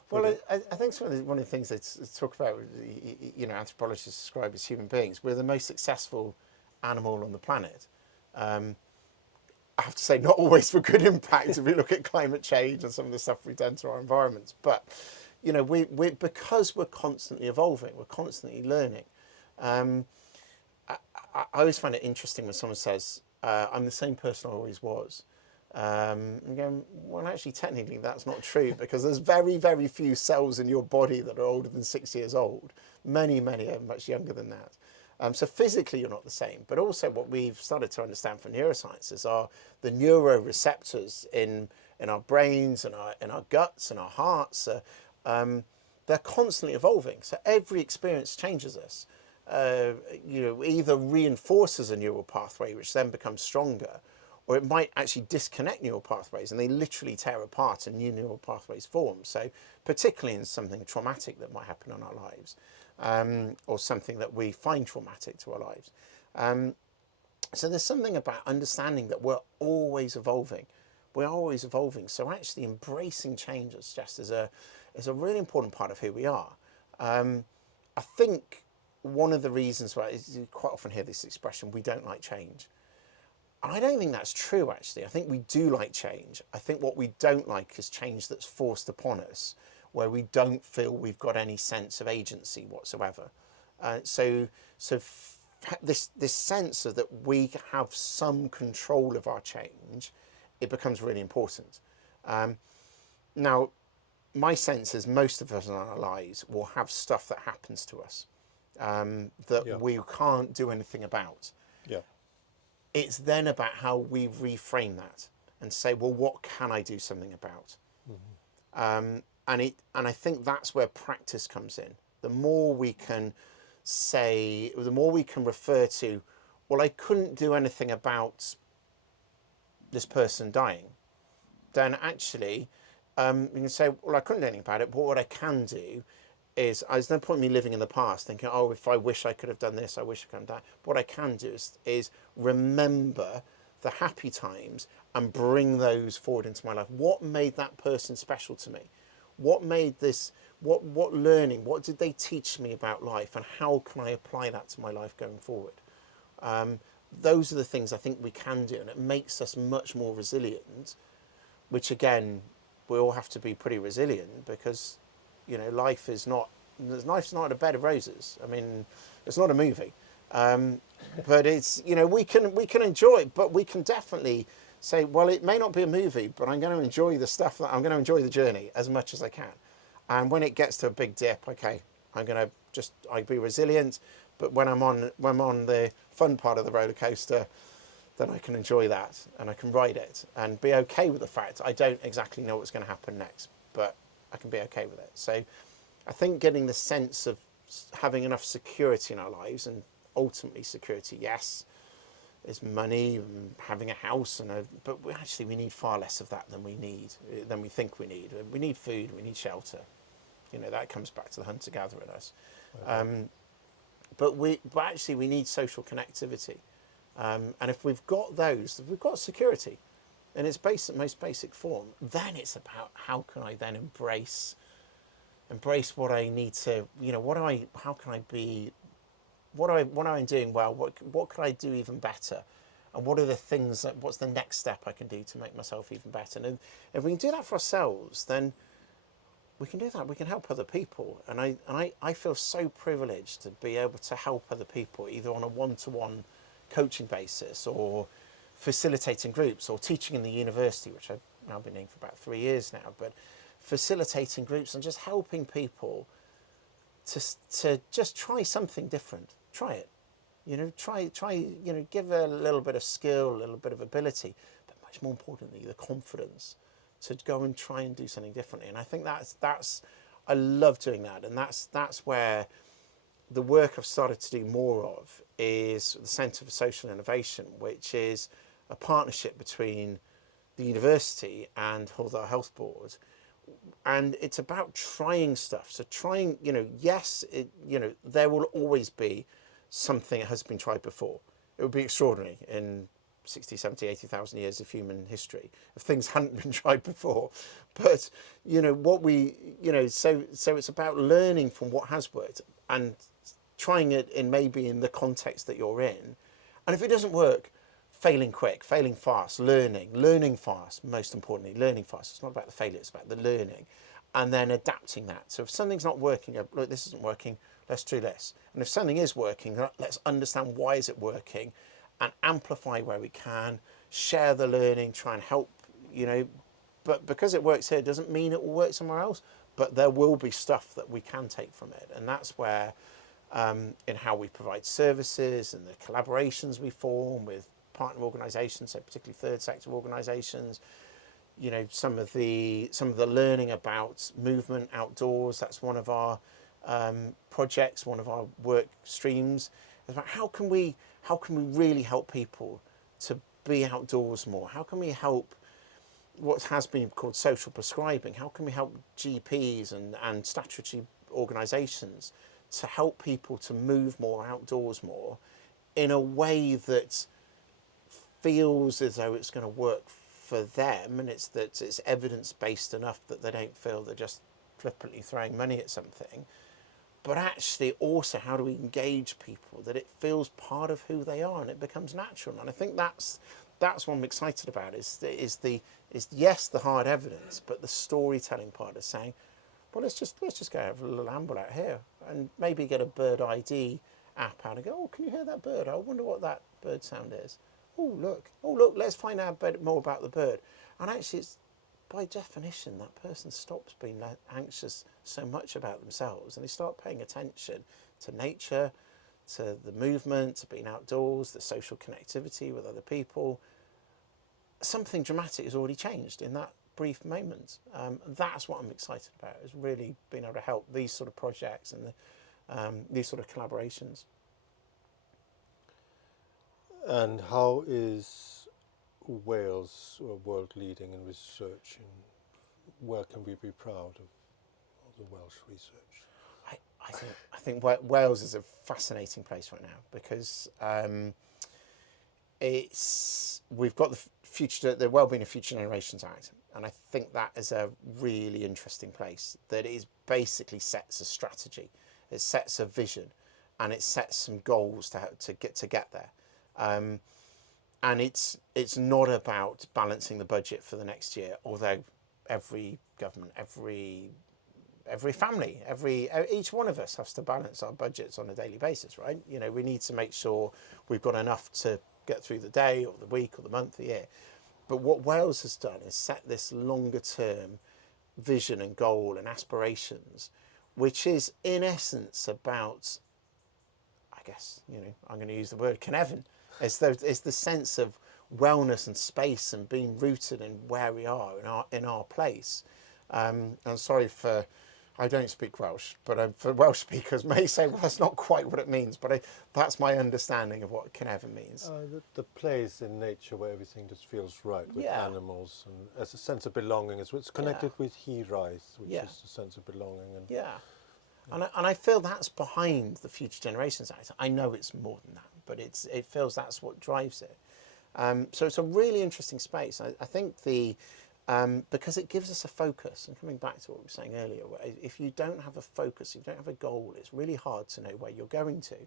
Well, I think one of the things they talk about, anthropologists describe as human beings, we're the most successful animal on the planet. I have to say, not always for good impact if we look at climate change and some of the stuff we've done to our environments. But, we because we're constantly evolving, we're constantly learning. I always find it interesting when someone says, I'm the same person I always was. I'm going, well, actually, technically, that's not true, because there's very, very few cells in your body that are older than 6 years old. Many, many are much younger than that. So physically, you're not the same. But also what we've started to understand from neurosciences are the neuroreceptors in our brains and our guts and our hearts. They're constantly evolving. So every experience changes us. Either reinforces a neural pathway, which then becomes stronger, or it might actually disconnect neural pathways and they literally tear apart and new neural pathways form. So particularly in something traumatic that might happen in our lives, or something that we find traumatic to our lives. So there's something about understanding that we're always evolving. We're always evolving. So actually embracing change is a really important part of who we are. I think one of the reasons why you quite often hear this expression, we don't like change. I don't think that's true, actually. I think we do like change. I think what we don't like is change that's forced upon us, where we don't feel we've got any sense of agency whatsoever. This sense of that we have some control of our change, it becomes really important. Now, my sense is most of us in our lives will have stuff that happens to us that we can't do anything about. Yeah. It's then about how we reframe that and say, well, what can I do something about? Mm-hmm. And I think that's where practice comes in. The more we can say, the more we can refer to, well, I couldn't do anything about this person dying, then actually you can say, well, I couldn't do anything about it, but what I can do is, there's no point in me living in the past thinking, oh, if I wish I could have done this, I wish I could have done that. What I can do is remember the happy times and bring those forward into my life. What made that person special to me? What made this, what learning, what did they teach me about life, and how can I apply that to my life going forward? Those are the things I think we can do, and it makes us much more resilient, which again, we all have to be pretty resilient, because life is not a bed of roses. I mean, it's not a movie, but it's, we can enjoy it, but we can definitely say, well, it may not be a movie, but I'm going to enjoy the stuff, that I'm going to enjoy the journey as much as I can. And when it gets to a big dip, okay, I'll be resilient, but when I'm on the fun part of the roller coaster, then I can enjoy that and I can ride it and be okay with the fact I don't exactly know what's going to happen next, but I can be okay with it. So I think getting the sense of having enough security in our lives, and ultimately security, yes, is money, and having a house, but we need far less of that than we think we need. We need food, we need shelter. That comes back to the hunter-gatherer in us. Okay. But actually we need social connectivity. And if we've got those, if we've got security in its most basic form, then it's about how can I then embrace what I need to, how can I be, what am I doing well, what can I do even better, and what are the things what's the next step I can do to make myself even better. And if we can do that for ourselves, then we can do that, we can help other people. And I feel so privileged to be able to help other people, either on a one-to-one coaching basis, or facilitating groups, or teaching in the university, which I've now been doing for about 3 years now, but facilitating groups and just helping people to just try something different. Try it, give a little bit of skill, a little bit of ability, but much more importantly, the confidence to go and try and do something differently. And I think that's I love doing that, and that's where the work I've started to do more of is the Centre for Social Innovation, which is a partnership between the university and Hull Health Board. And it's about trying stuff. So trying, yes, there will always be something that has been tried before. It would be extraordinary in 60, 70, 80,000 years of human history, of things hadn't been tried before. But, what we, so it's about learning from what has worked and trying it maybe in the context that you're in. And if it doesn't work, failing quick, failing fast, learning fast, most importantly, learning fast. It's not about the failure, it's about the learning. And then adapting that. So if something's not working, look, this isn't working, let's do this. And if something is working, let's understand why is it working and amplify where we can, share the learning, try and help, but because it works here doesn't mean it will work somewhere else, but there will be stuff that we can take from it. And that's where, in how we provide services and the collaborations we form with partner organisations, so particularly third sector organisations, some of the learning about movement outdoors. That's one of our projects, one of our work streams. It's about how can we really help people to be outdoors more? How can we help what has been called social prescribing? How can we help GPs and statutory organisations to help people to move more outdoors more in a way that feels as though it's going to work for them, and it's evidence-based enough that they don't feel they're just flippantly throwing money at something, but actually also how do we engage people that it feels part of who they are and it becomes natural. And I think that's what I'm excited about is yes, the hard evidence, but the storytelling part is saying, well, let's just go have a little amble out here and maybe get a bird ID app out and go, oh, can you hear that bird? I wonder what that bird sound is. Oh, look, let's find out a bit more about the bird. And actually, it's by definition, that person stops being anxious so much about themselves and they start paying attention to nature, to the movement, to being outdoors, the social connectivity with other people. Something dramatic has already changed in that brief moment. That's what I'm excited about, is really being able to help these sort of projects and these sort of collaborations. And how is Wales world leading in research, and where can we be proud of the Welsh research? I think Wales is a fascinating place right now because we've got the Wellbeing of Future Generations Act, and I think that is a really interesting place. That it basically sets a strategy, it sets a vision, and it sets some goals to get there. And it's not about balancing the budget for the next year, although every government, every family, each one of us has to balance our budgets on a daily basis, right? We need to make sure we've got enough to get through the day or the week or the month, the year. But what Wales has done is set this longer term vision and goal and aspirations, which is in essence about, I guess, I'm going to use the word Cynefin. It's the sense of wellness and space and being rooted in where we are in our place. I'm sorry I don't speak Welsh, but for Welsh speakers may say, well, that's not quite what it means, but that's my understanding of what Cynefin means. The place in nature where everything just feels right with animals, and as a sense of belonging. It's connected with hiraeth, which is a sense of belonging. And And I feel that's behind the Future Generations Act. I know it's more than that, but it feels that's what drives it. So it's a really interesting space. I think because it gives us a focus, and coming back to what we were saying earlier, if you don't have a focus, if you don't have a goal, it's really hard to know where you're going to.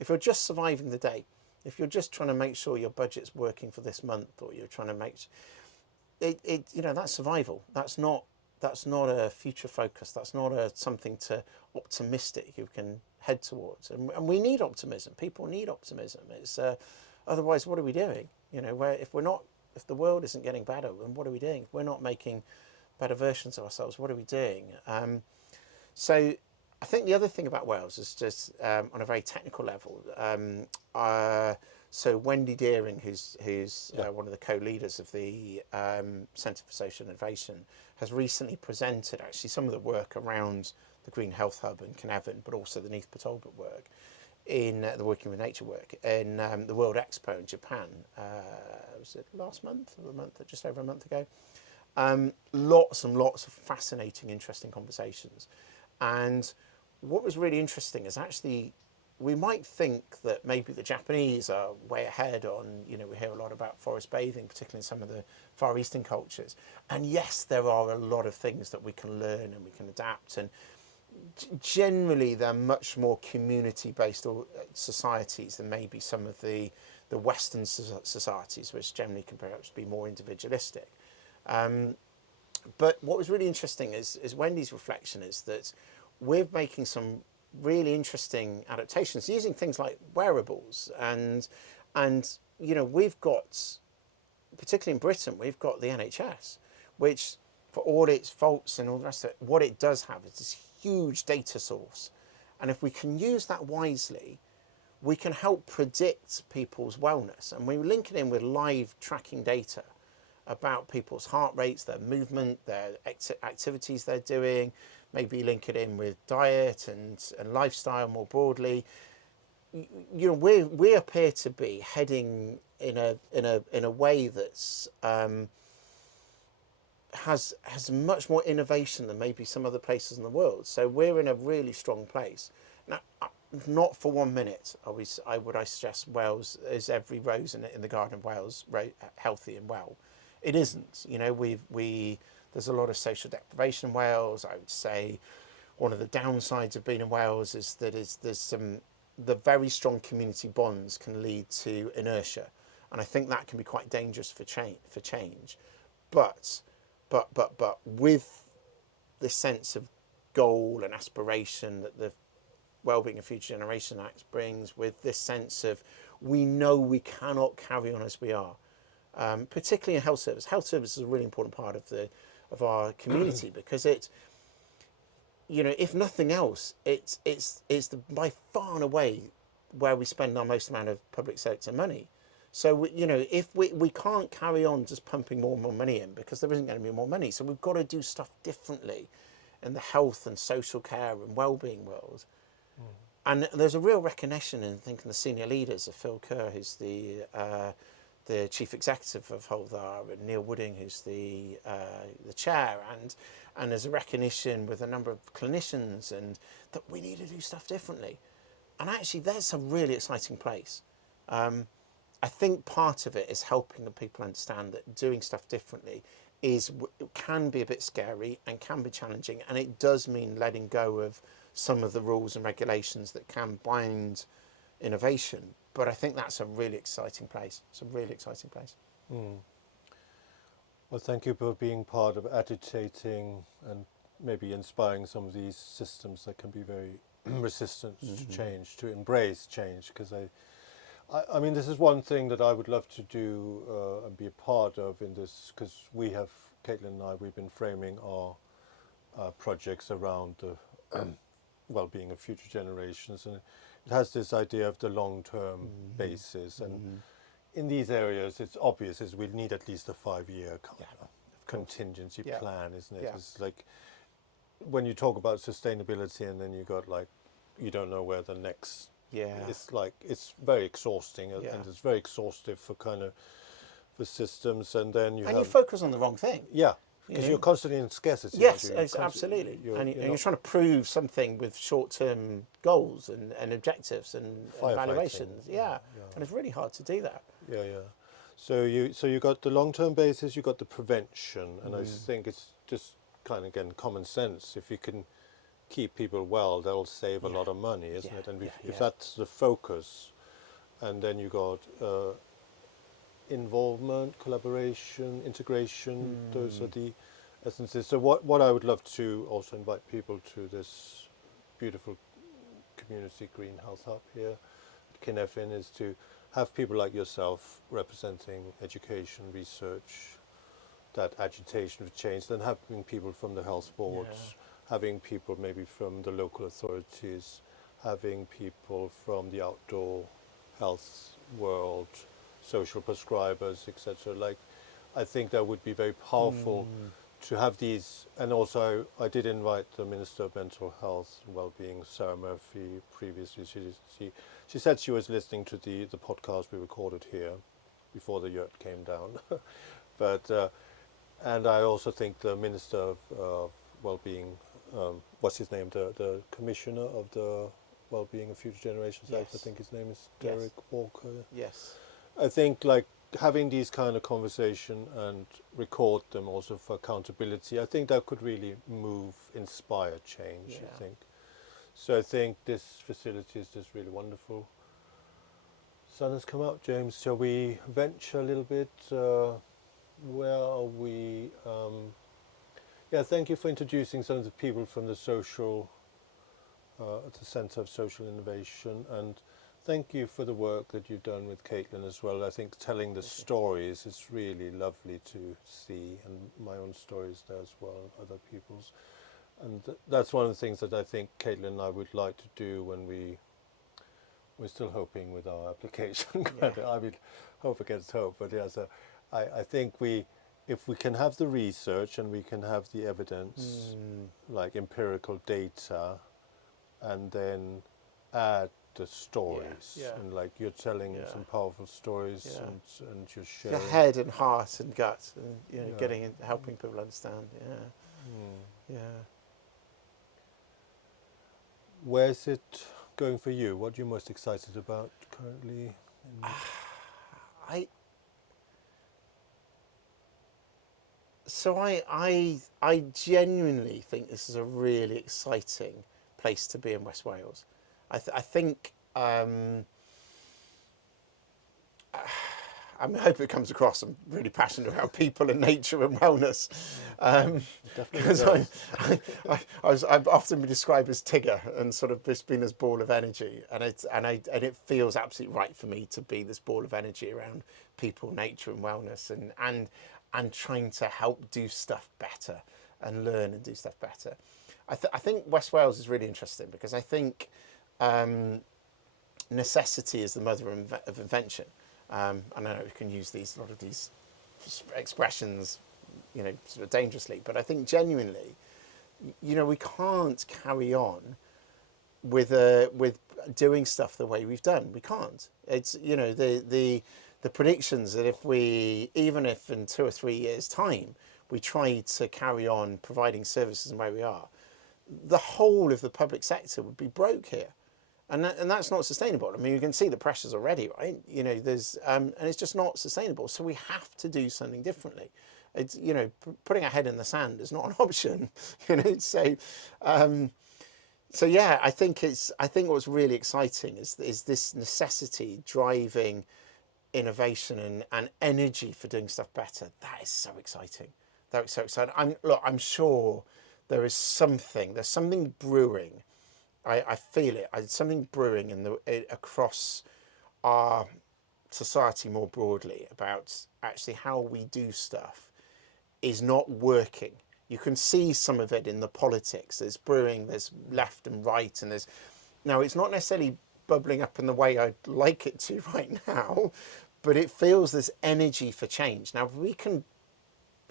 If you're just surviving the day, if you're just trying to make sure your budget's working for this month, or you're trying to make that's survival. That's not a future focus. That's not something optimistic you can head towards. And we need optimism. People need optimism. It's otherwise, what are we doing? If the world isn't getting better, then what are we doing? If we're not making better versions of ourselves, what are we doing? So I think the other thing about Wales is just on a very technical level. So Wendy Deering, who's one of the co-leaders of the Centre for Social Innovation, has recently presented actually some of the work around the Green Health Hub in Cynefin, but also the Neath Talbot work in the Working with Nature work in the World Expo in Japan. Was it last month or just over a month ago? Lots and lots of fascinating, interesting conversations. And what was really interesting is actually we might think that maybe the Japanese are way ahead on, we hear a lot about forest bathing, particularly in some of the Far Eastern cultures. And yes, there are a lot of things that we can learn and we can adapt. And generally, they're much more community-based societies than maybe some of the Western societies, which generally can perhaps be more individualistic. But what was really interesting is Wendy's reflection is that we're making some really interesting adaptations using things like wearables and we've got, particularly in Britain, we've got the NHS, which for all its faults and all the rest of it, what it does have is this huge data source. And if we can use that wisely, we can help predict people's wellness. And we link it in with live tracking data about people's heart rates, their movement, their activities they're doing, maybe link it in with diet and lifestyle more broadly. We appear to be heading in a way that's has much more innovation than maybe some other places in the world. So we're in a really strong place. Now, not for 1 minute would I suggest Wales is every rose in the Garden of Wales healthy and well. It isn't. There's a lot of social deprivation in Wales. I would say one of the downsides of being in Wales is that the very strong community bonds can lead to inertia, and I think that can be quite dangerous for change. But with this sense of goal and aspiration that the Wellbeing of Future Generation Act brings, with this sense of we know we cannot carry on as we are, particularly in health service. Health service is a really important part of our community because it, if nothing else, it's by far and away where we spend our most amount of public sector money. So, if we can't carry on just pumping more and more money in because there isn't going to be more money. So we've got to do stuff differently in the health and social care and wellbeing world. And there's a real recognition in thinking the senior leaders of Phil Kerr, who's the chief executive of Holdar, and Neil Wooding, who's the chair, and there's a recognition with a number of clinicians and that we need to do stuff differently. And actually, that's a really exciting place. I think part of it is helping the people understand that doing stuff differently can be a bit scary and can be challenging, and it does mean letting go of some of the rules and regulations that can bind innovation. But I think that's a really exciting place. It's a really exciting place. Well, thank you for being part of agitating and maybe inspiring some of these systems that can be very resistant to change, to embrace change. Because I mean, this is one thing that I would love to do and be a part of in this, because Caitlin and I, we've been framing our projects around the well-being of future generations, and it has this idea of the long-term basis. And in these areas, it's obvious is we need at least a 5-year contingency plan, isn't it? Yeah. It's like when you talk about sustainability, and then you got you don't know where the next. It's very exhausting, and it's very exhaustive for for systems, and then you focus on the wrong thing. Yeah, because you're constantly in scarcity. Yes, absolutely. You're trying to prove something with short-term goals and objectives and evaluations. Yeah, and it's really hard to do that. Yeah. So you got the long-term basis, you got the prevention, and I think it's just again common sense. If you can keep people well, they'll save a lot of money, isn't it? And if that's the focus, and then you got involvement, collaboration, integration, those are the essences. So what I would love to also invite people to this beautiful community green health hub here at Cynefin is to have people like yourself representing education, research, that agitation of change, then having people from the health boards, having people maybe from the local authorities, having people from the outdoor health world, social prescribers, etc. I think that would be very powerful to have these. And also I did invite the Minister of Mental Health and Wellbeing, Sarah Murphy, previously. She said she was listening to the podcast we recorded here before the yurt came down. But and I also think the Minister of Wellbeing, what's his name, the Commissioner of the Wellbeing of Future Generations Yes. Act. I think his name is Yes. Derek Walker. Yes. I think like having these kind of conversation and record them also for accountability, I think that could really inspire change, Yeah. I think. So I think this facility is just really wonderful. Sun has come out, James. Shall we venture a little bit? Where are we? Yeah, thank you for introducing some of the people from the the Centre of Social Innovation, and thank you for the work that you've done with Caitlin as well. I think telling the stories is really lovely to see, and my own stories there as well, other people's. And that's one of the things that I think Caitlin and I would like to do when we're still hoping with our application. Yeah. I mean, hope against hope, but yeah, so I think if we can have the research and we can have the evidence, like empirical data, and then add the stories, Yeah. and like you're telling Yeah. some powerful stories, Yeah. and you're Your sharing. head and heart and gut, and Yeah. getting in, helping people understand. Yeah. Where's it going for you? What are you most excited about currently? I genuinely think this is a really exciting place to be in West Wales. I think I hope it comes across. I'm really passionate about people and nature and wellness. Because I've often been described as Tigger and sort of just been this ball of energy, and it feels absolutely right for me to be this ball of energy around people, nature, and wellness, and trying to help do stuff better and learn and do stuff better. I think West Wales is really interesting because I think necessity is the mother of invention. I know we can use a lot of these expressions, sort of dangerously, but I think genuinely, we can't carry on with doing stuff the way we've done. We can't. It's the predictions that even if in 2 or 3 years' time we try to carry on providing services in the way we are, the whole of the public sector would be broke here. And that's not sustainable. I mean, you can see the pressures already, right? There's and it's just not sustainable. So we have to do something differently. It's putting our head in the sand is not an option. So yeah, I think what's really exciting is this necessity driving innovation and energy for doing stuff better. That is so exciting. That is so exciting. I'm sure there's something brewing. I feel it. Something brewing across our society more broadly about actually how we do stuff is not working. You can see some of it in the politics. There's brewing, there's left and right, and now it's not necessarily bubbling up in the way I'd like it to right now, but it feels this energy for change. Now, if we can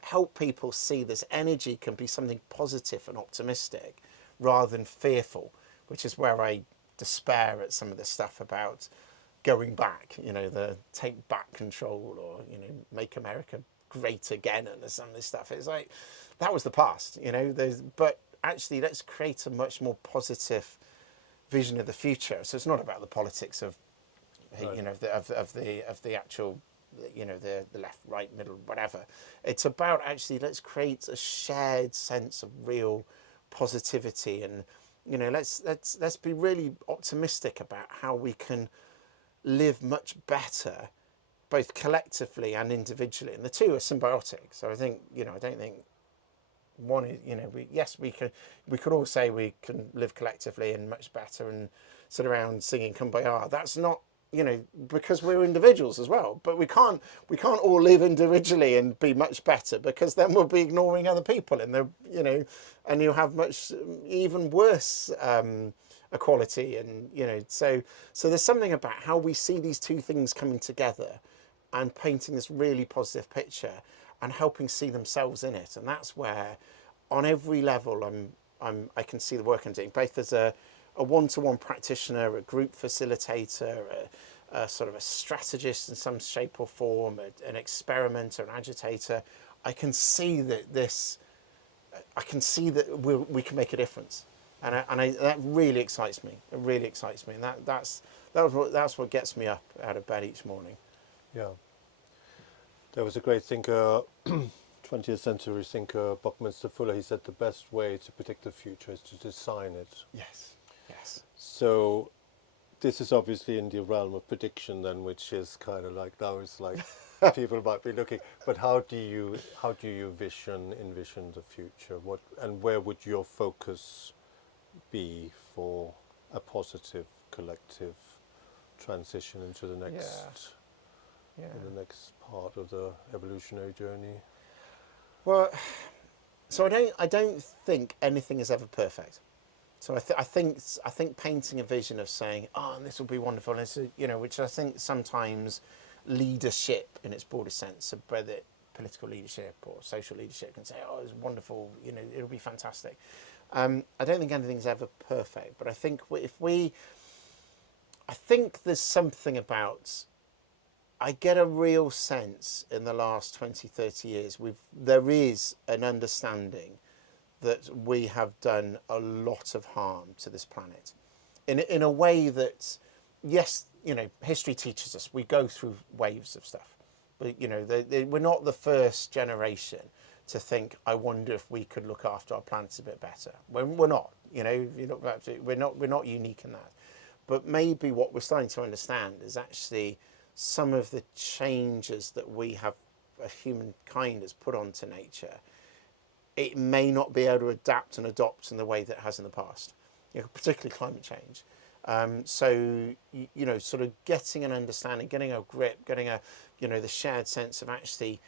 help people see this energy can be something positive and optimistic rather than fearful, which is where I despair at some of the stuff about going back, the take back control or, make America great again and some of this stuff. It's like, that was the past, but actually let's create a much more positive vision of the future. So it's not about the politics of, Right. of the actual, the left, right, middle, whatever. It's about actually let's create a shared sense of real positivity and, let's be really optimistic about how we can live much better, both collectively and individually. And the two are symbiotic. So I think, I don't think one is, we could all say we can live collectively and much better and sit around singing Kumbaya. That's not, because we're individuals as well, but we can't all live individually and be much better, because then we'll be ignoring other people and and you'll have much even worse equality and so there's something about how we see these two things coming together and painting this really positive picture and helping see themselves in it. And that's where on every level I can see the work I'm doing, both as a one-to-one practitioner, a group facilitator, a sort of a strategist in some shape or form, an experimenter, an agitator. I can see that we can make a difference. and that really excites me. It really excites me, and that's what gets me up out of bed each morning. Yeah. There was a great thinker, 20th century thinker, Buckminster Fuller. He said the best way to predict the future is to design it. Yes. Yes. So this is obviously in the realm of prediction then, which is kind of like, now it's like people might be looking, but how do you envision the future? What and where would your focus be for a positive collective transition into the next in the next part of the evolutionary journey? Well, so I don't think anything is ever perfect. So I think painting a vision of saying, oh, and this will be wonderful, and it's, which I think sometimes leadership in its broadest sense, so whether political leadership or social leadership can say, oh, it's wonderful, it'll be fantastic. I don't think anything's ever perfect, but I think I think there's something about, I get a real sense in the last 20, 30 years, there is an understanding that we have done a lot of harm to this planet in a way that, yes, history teaches us, we go through waves of stuff, but we're not the first generation to think, I wonder if we could look after our planet a bit better. We're not, we're not unique in that. But maybe what we're starting to understand is actually some of the changes that we have, humankind has put onto nature, it may not be able to adapt and adopt in the way that it has in the past, particularly climate change. So, sort of getting an understanding, getting a grip, getting the shared sense of actually,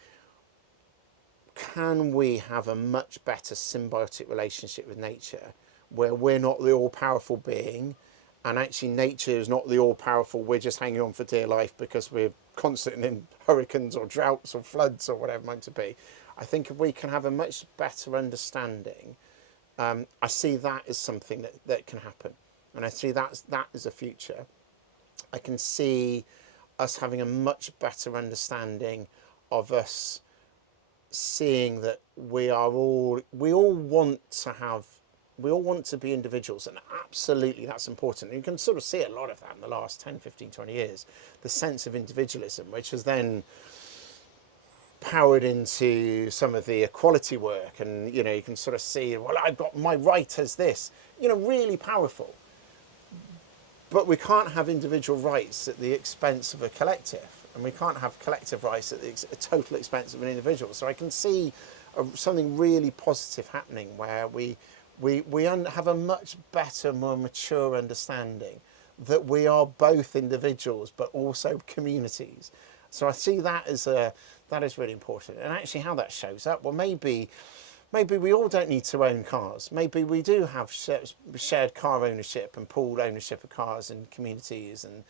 can we have a much better symbiotic relationship with nature where we're not the all-powerful being, and actually nature is not the all-powerful, we're just hanging on for dear life because we're constant in hurricanes or droughts or floods or whatever it might be. I think if we can have a much better understanding, I see that as something that can happen. And I see that as a future. I can see us having a much better understanding of us seeing that we all want to be individuals, and absolutely that's important. You can sort of see a lot of that in the last 10, 15, 20 years, the sense of individualism, which has then powered into some of the equality work, and you can sort of see, well, I've got my right as this, really powerful. But we can't have individual rights at the expense of a collective, and we can't have collective rights at the total expense of an individual. So I can see something really positive happening where we have a much better, more mature understanding that we are both individuals but also communities. So I see that as that is really important. And actually how that shows up, well, maybe we all don't need to own cars. Maybe we do have shared car ownership and pooled ownership of cars in communities. And,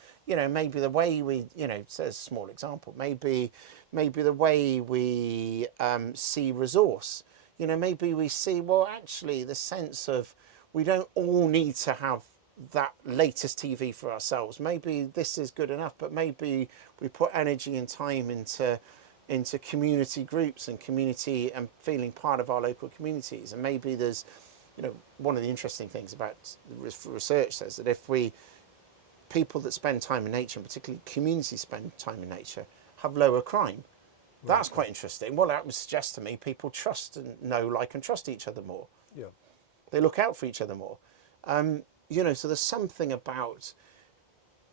maybe the way we, it's a small example, maybe the way we see resource, maybe we see, well, actually the sense of we don't all need to have that latest TV for ourselves. Maybe this is good enough, but maybe we put energy and time into community groups and community and feeling part of our local communities. And maybe there's, one of the interesting things about research says that if people that spend time in nature, and particularly communities spend time in nature, have lower crime. That's quite interesting. Well, that would suggest to me people trust and know, like, and trust each other more. Yeah. They look out for each other more. So there's something about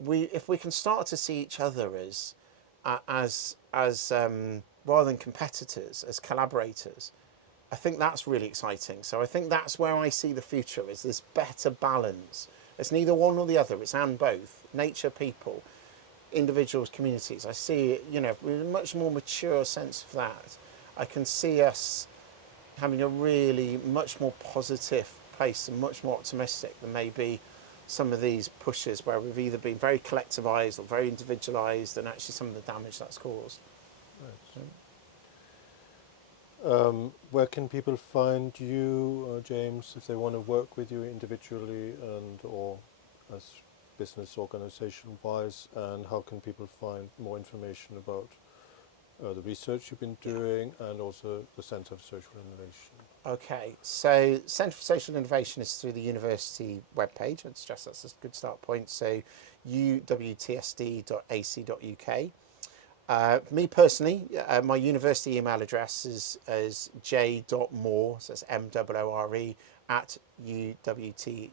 if we can start to see each other as rather than competitors, as collaborators, I think that's really exciting. So I think that's where I see the future, is this better balance. It's neither one or the other, it's and both. Nature, people, individuals, communities. I see, with a much more mature sense of that, I can see us having a really much more positive place and much more optimistic than maybe some of these pushes where we've either been very collectivised or very individualised, and actually some of the damage that's caused. Right. Where can people find you, James, if they want to work with you individually and or as business organisation wise, and how can people find more information about the research you've been doing and also the Centre for Social Innovation? Okay, so Centre for Social Innovation is through the university webpage. I'd stress that's a good start point. So uwtsd.ac.uk. Me personally, my university email address is j.moore, so that's MOORE, at uwtsd.ac.uk.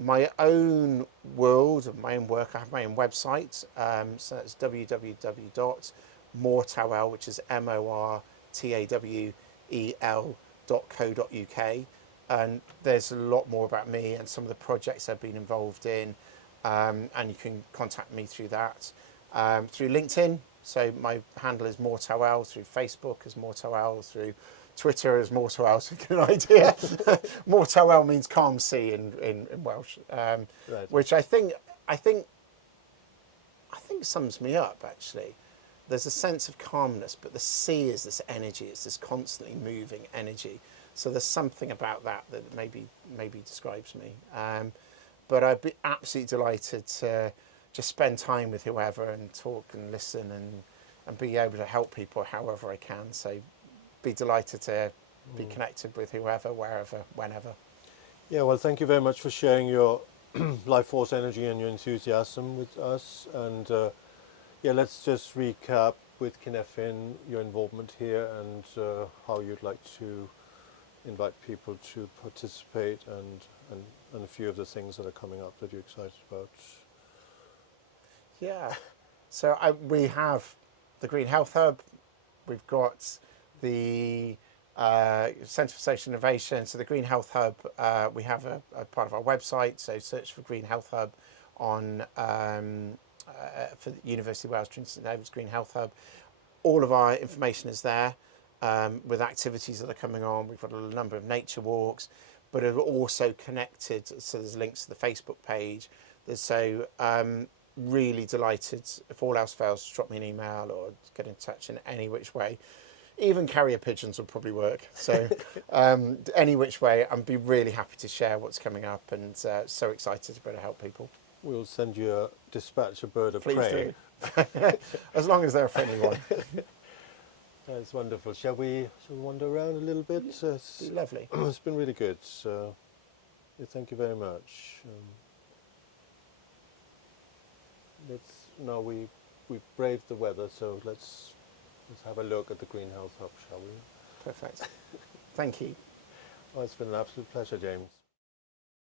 My own world of my own work, I have my own website, so that's www.moretawel, which is mortawel.co.uk, and there's a lot more about me and some of the projects I've been involved in, and you can contact me through that. Through LinkedIn, so my handle is Mortawel, through Facebook as Mortawel, through Twitter as Mortawel, so get an idea. Mortawel means calm sea in Welsh, Right. which I think sums me up actually. There's a sense of calmness, but the sea is this energy, it's this constantly moving energy. So there's something about that that maybe describes me. But I'd be absolutely delighted to just spend time with whoever and talk and listen and be able to help people however I can. So be delighted to be connected with whoever, wherever, whenever. Yeah, well, thank you very much for sharing your life force energy and your enthusiasm with us. And yeah, let's just recap with Cynefin, your involvement here, and how you'd like to invite people to participate, and a few of the things that are coming up that you're excited about. Yeah, so we have the Green Health Hub, we've got the Centre for Social Innovation. So the Green Health Hub, we have a part of our website, so search for Green Health Hub on for the University of Wales, Trinity Green Health Hub. All of our information is there with activities that are coming on. We've got a number of nature walks, but are also connected, so there's links to the Facebook page. So really delighted, if all else fails, drop me an email or get in touch in any which way. Even carrier pigeons would probably work. So any which way, I'd be really happy to share what's coming up, and so excited to be able to help people. We'll send you a bird of Please prey. do. As long as they're a friendly one. That's wonderful. Shall we wander around a little bit? Be lovely. It's been really good. So yeah, thank you very much. We've braved the weather, so let's have a look at the Green Health Hub, shall we? Perfect. Thank you. Oh, it's been an absolute pleasure, James.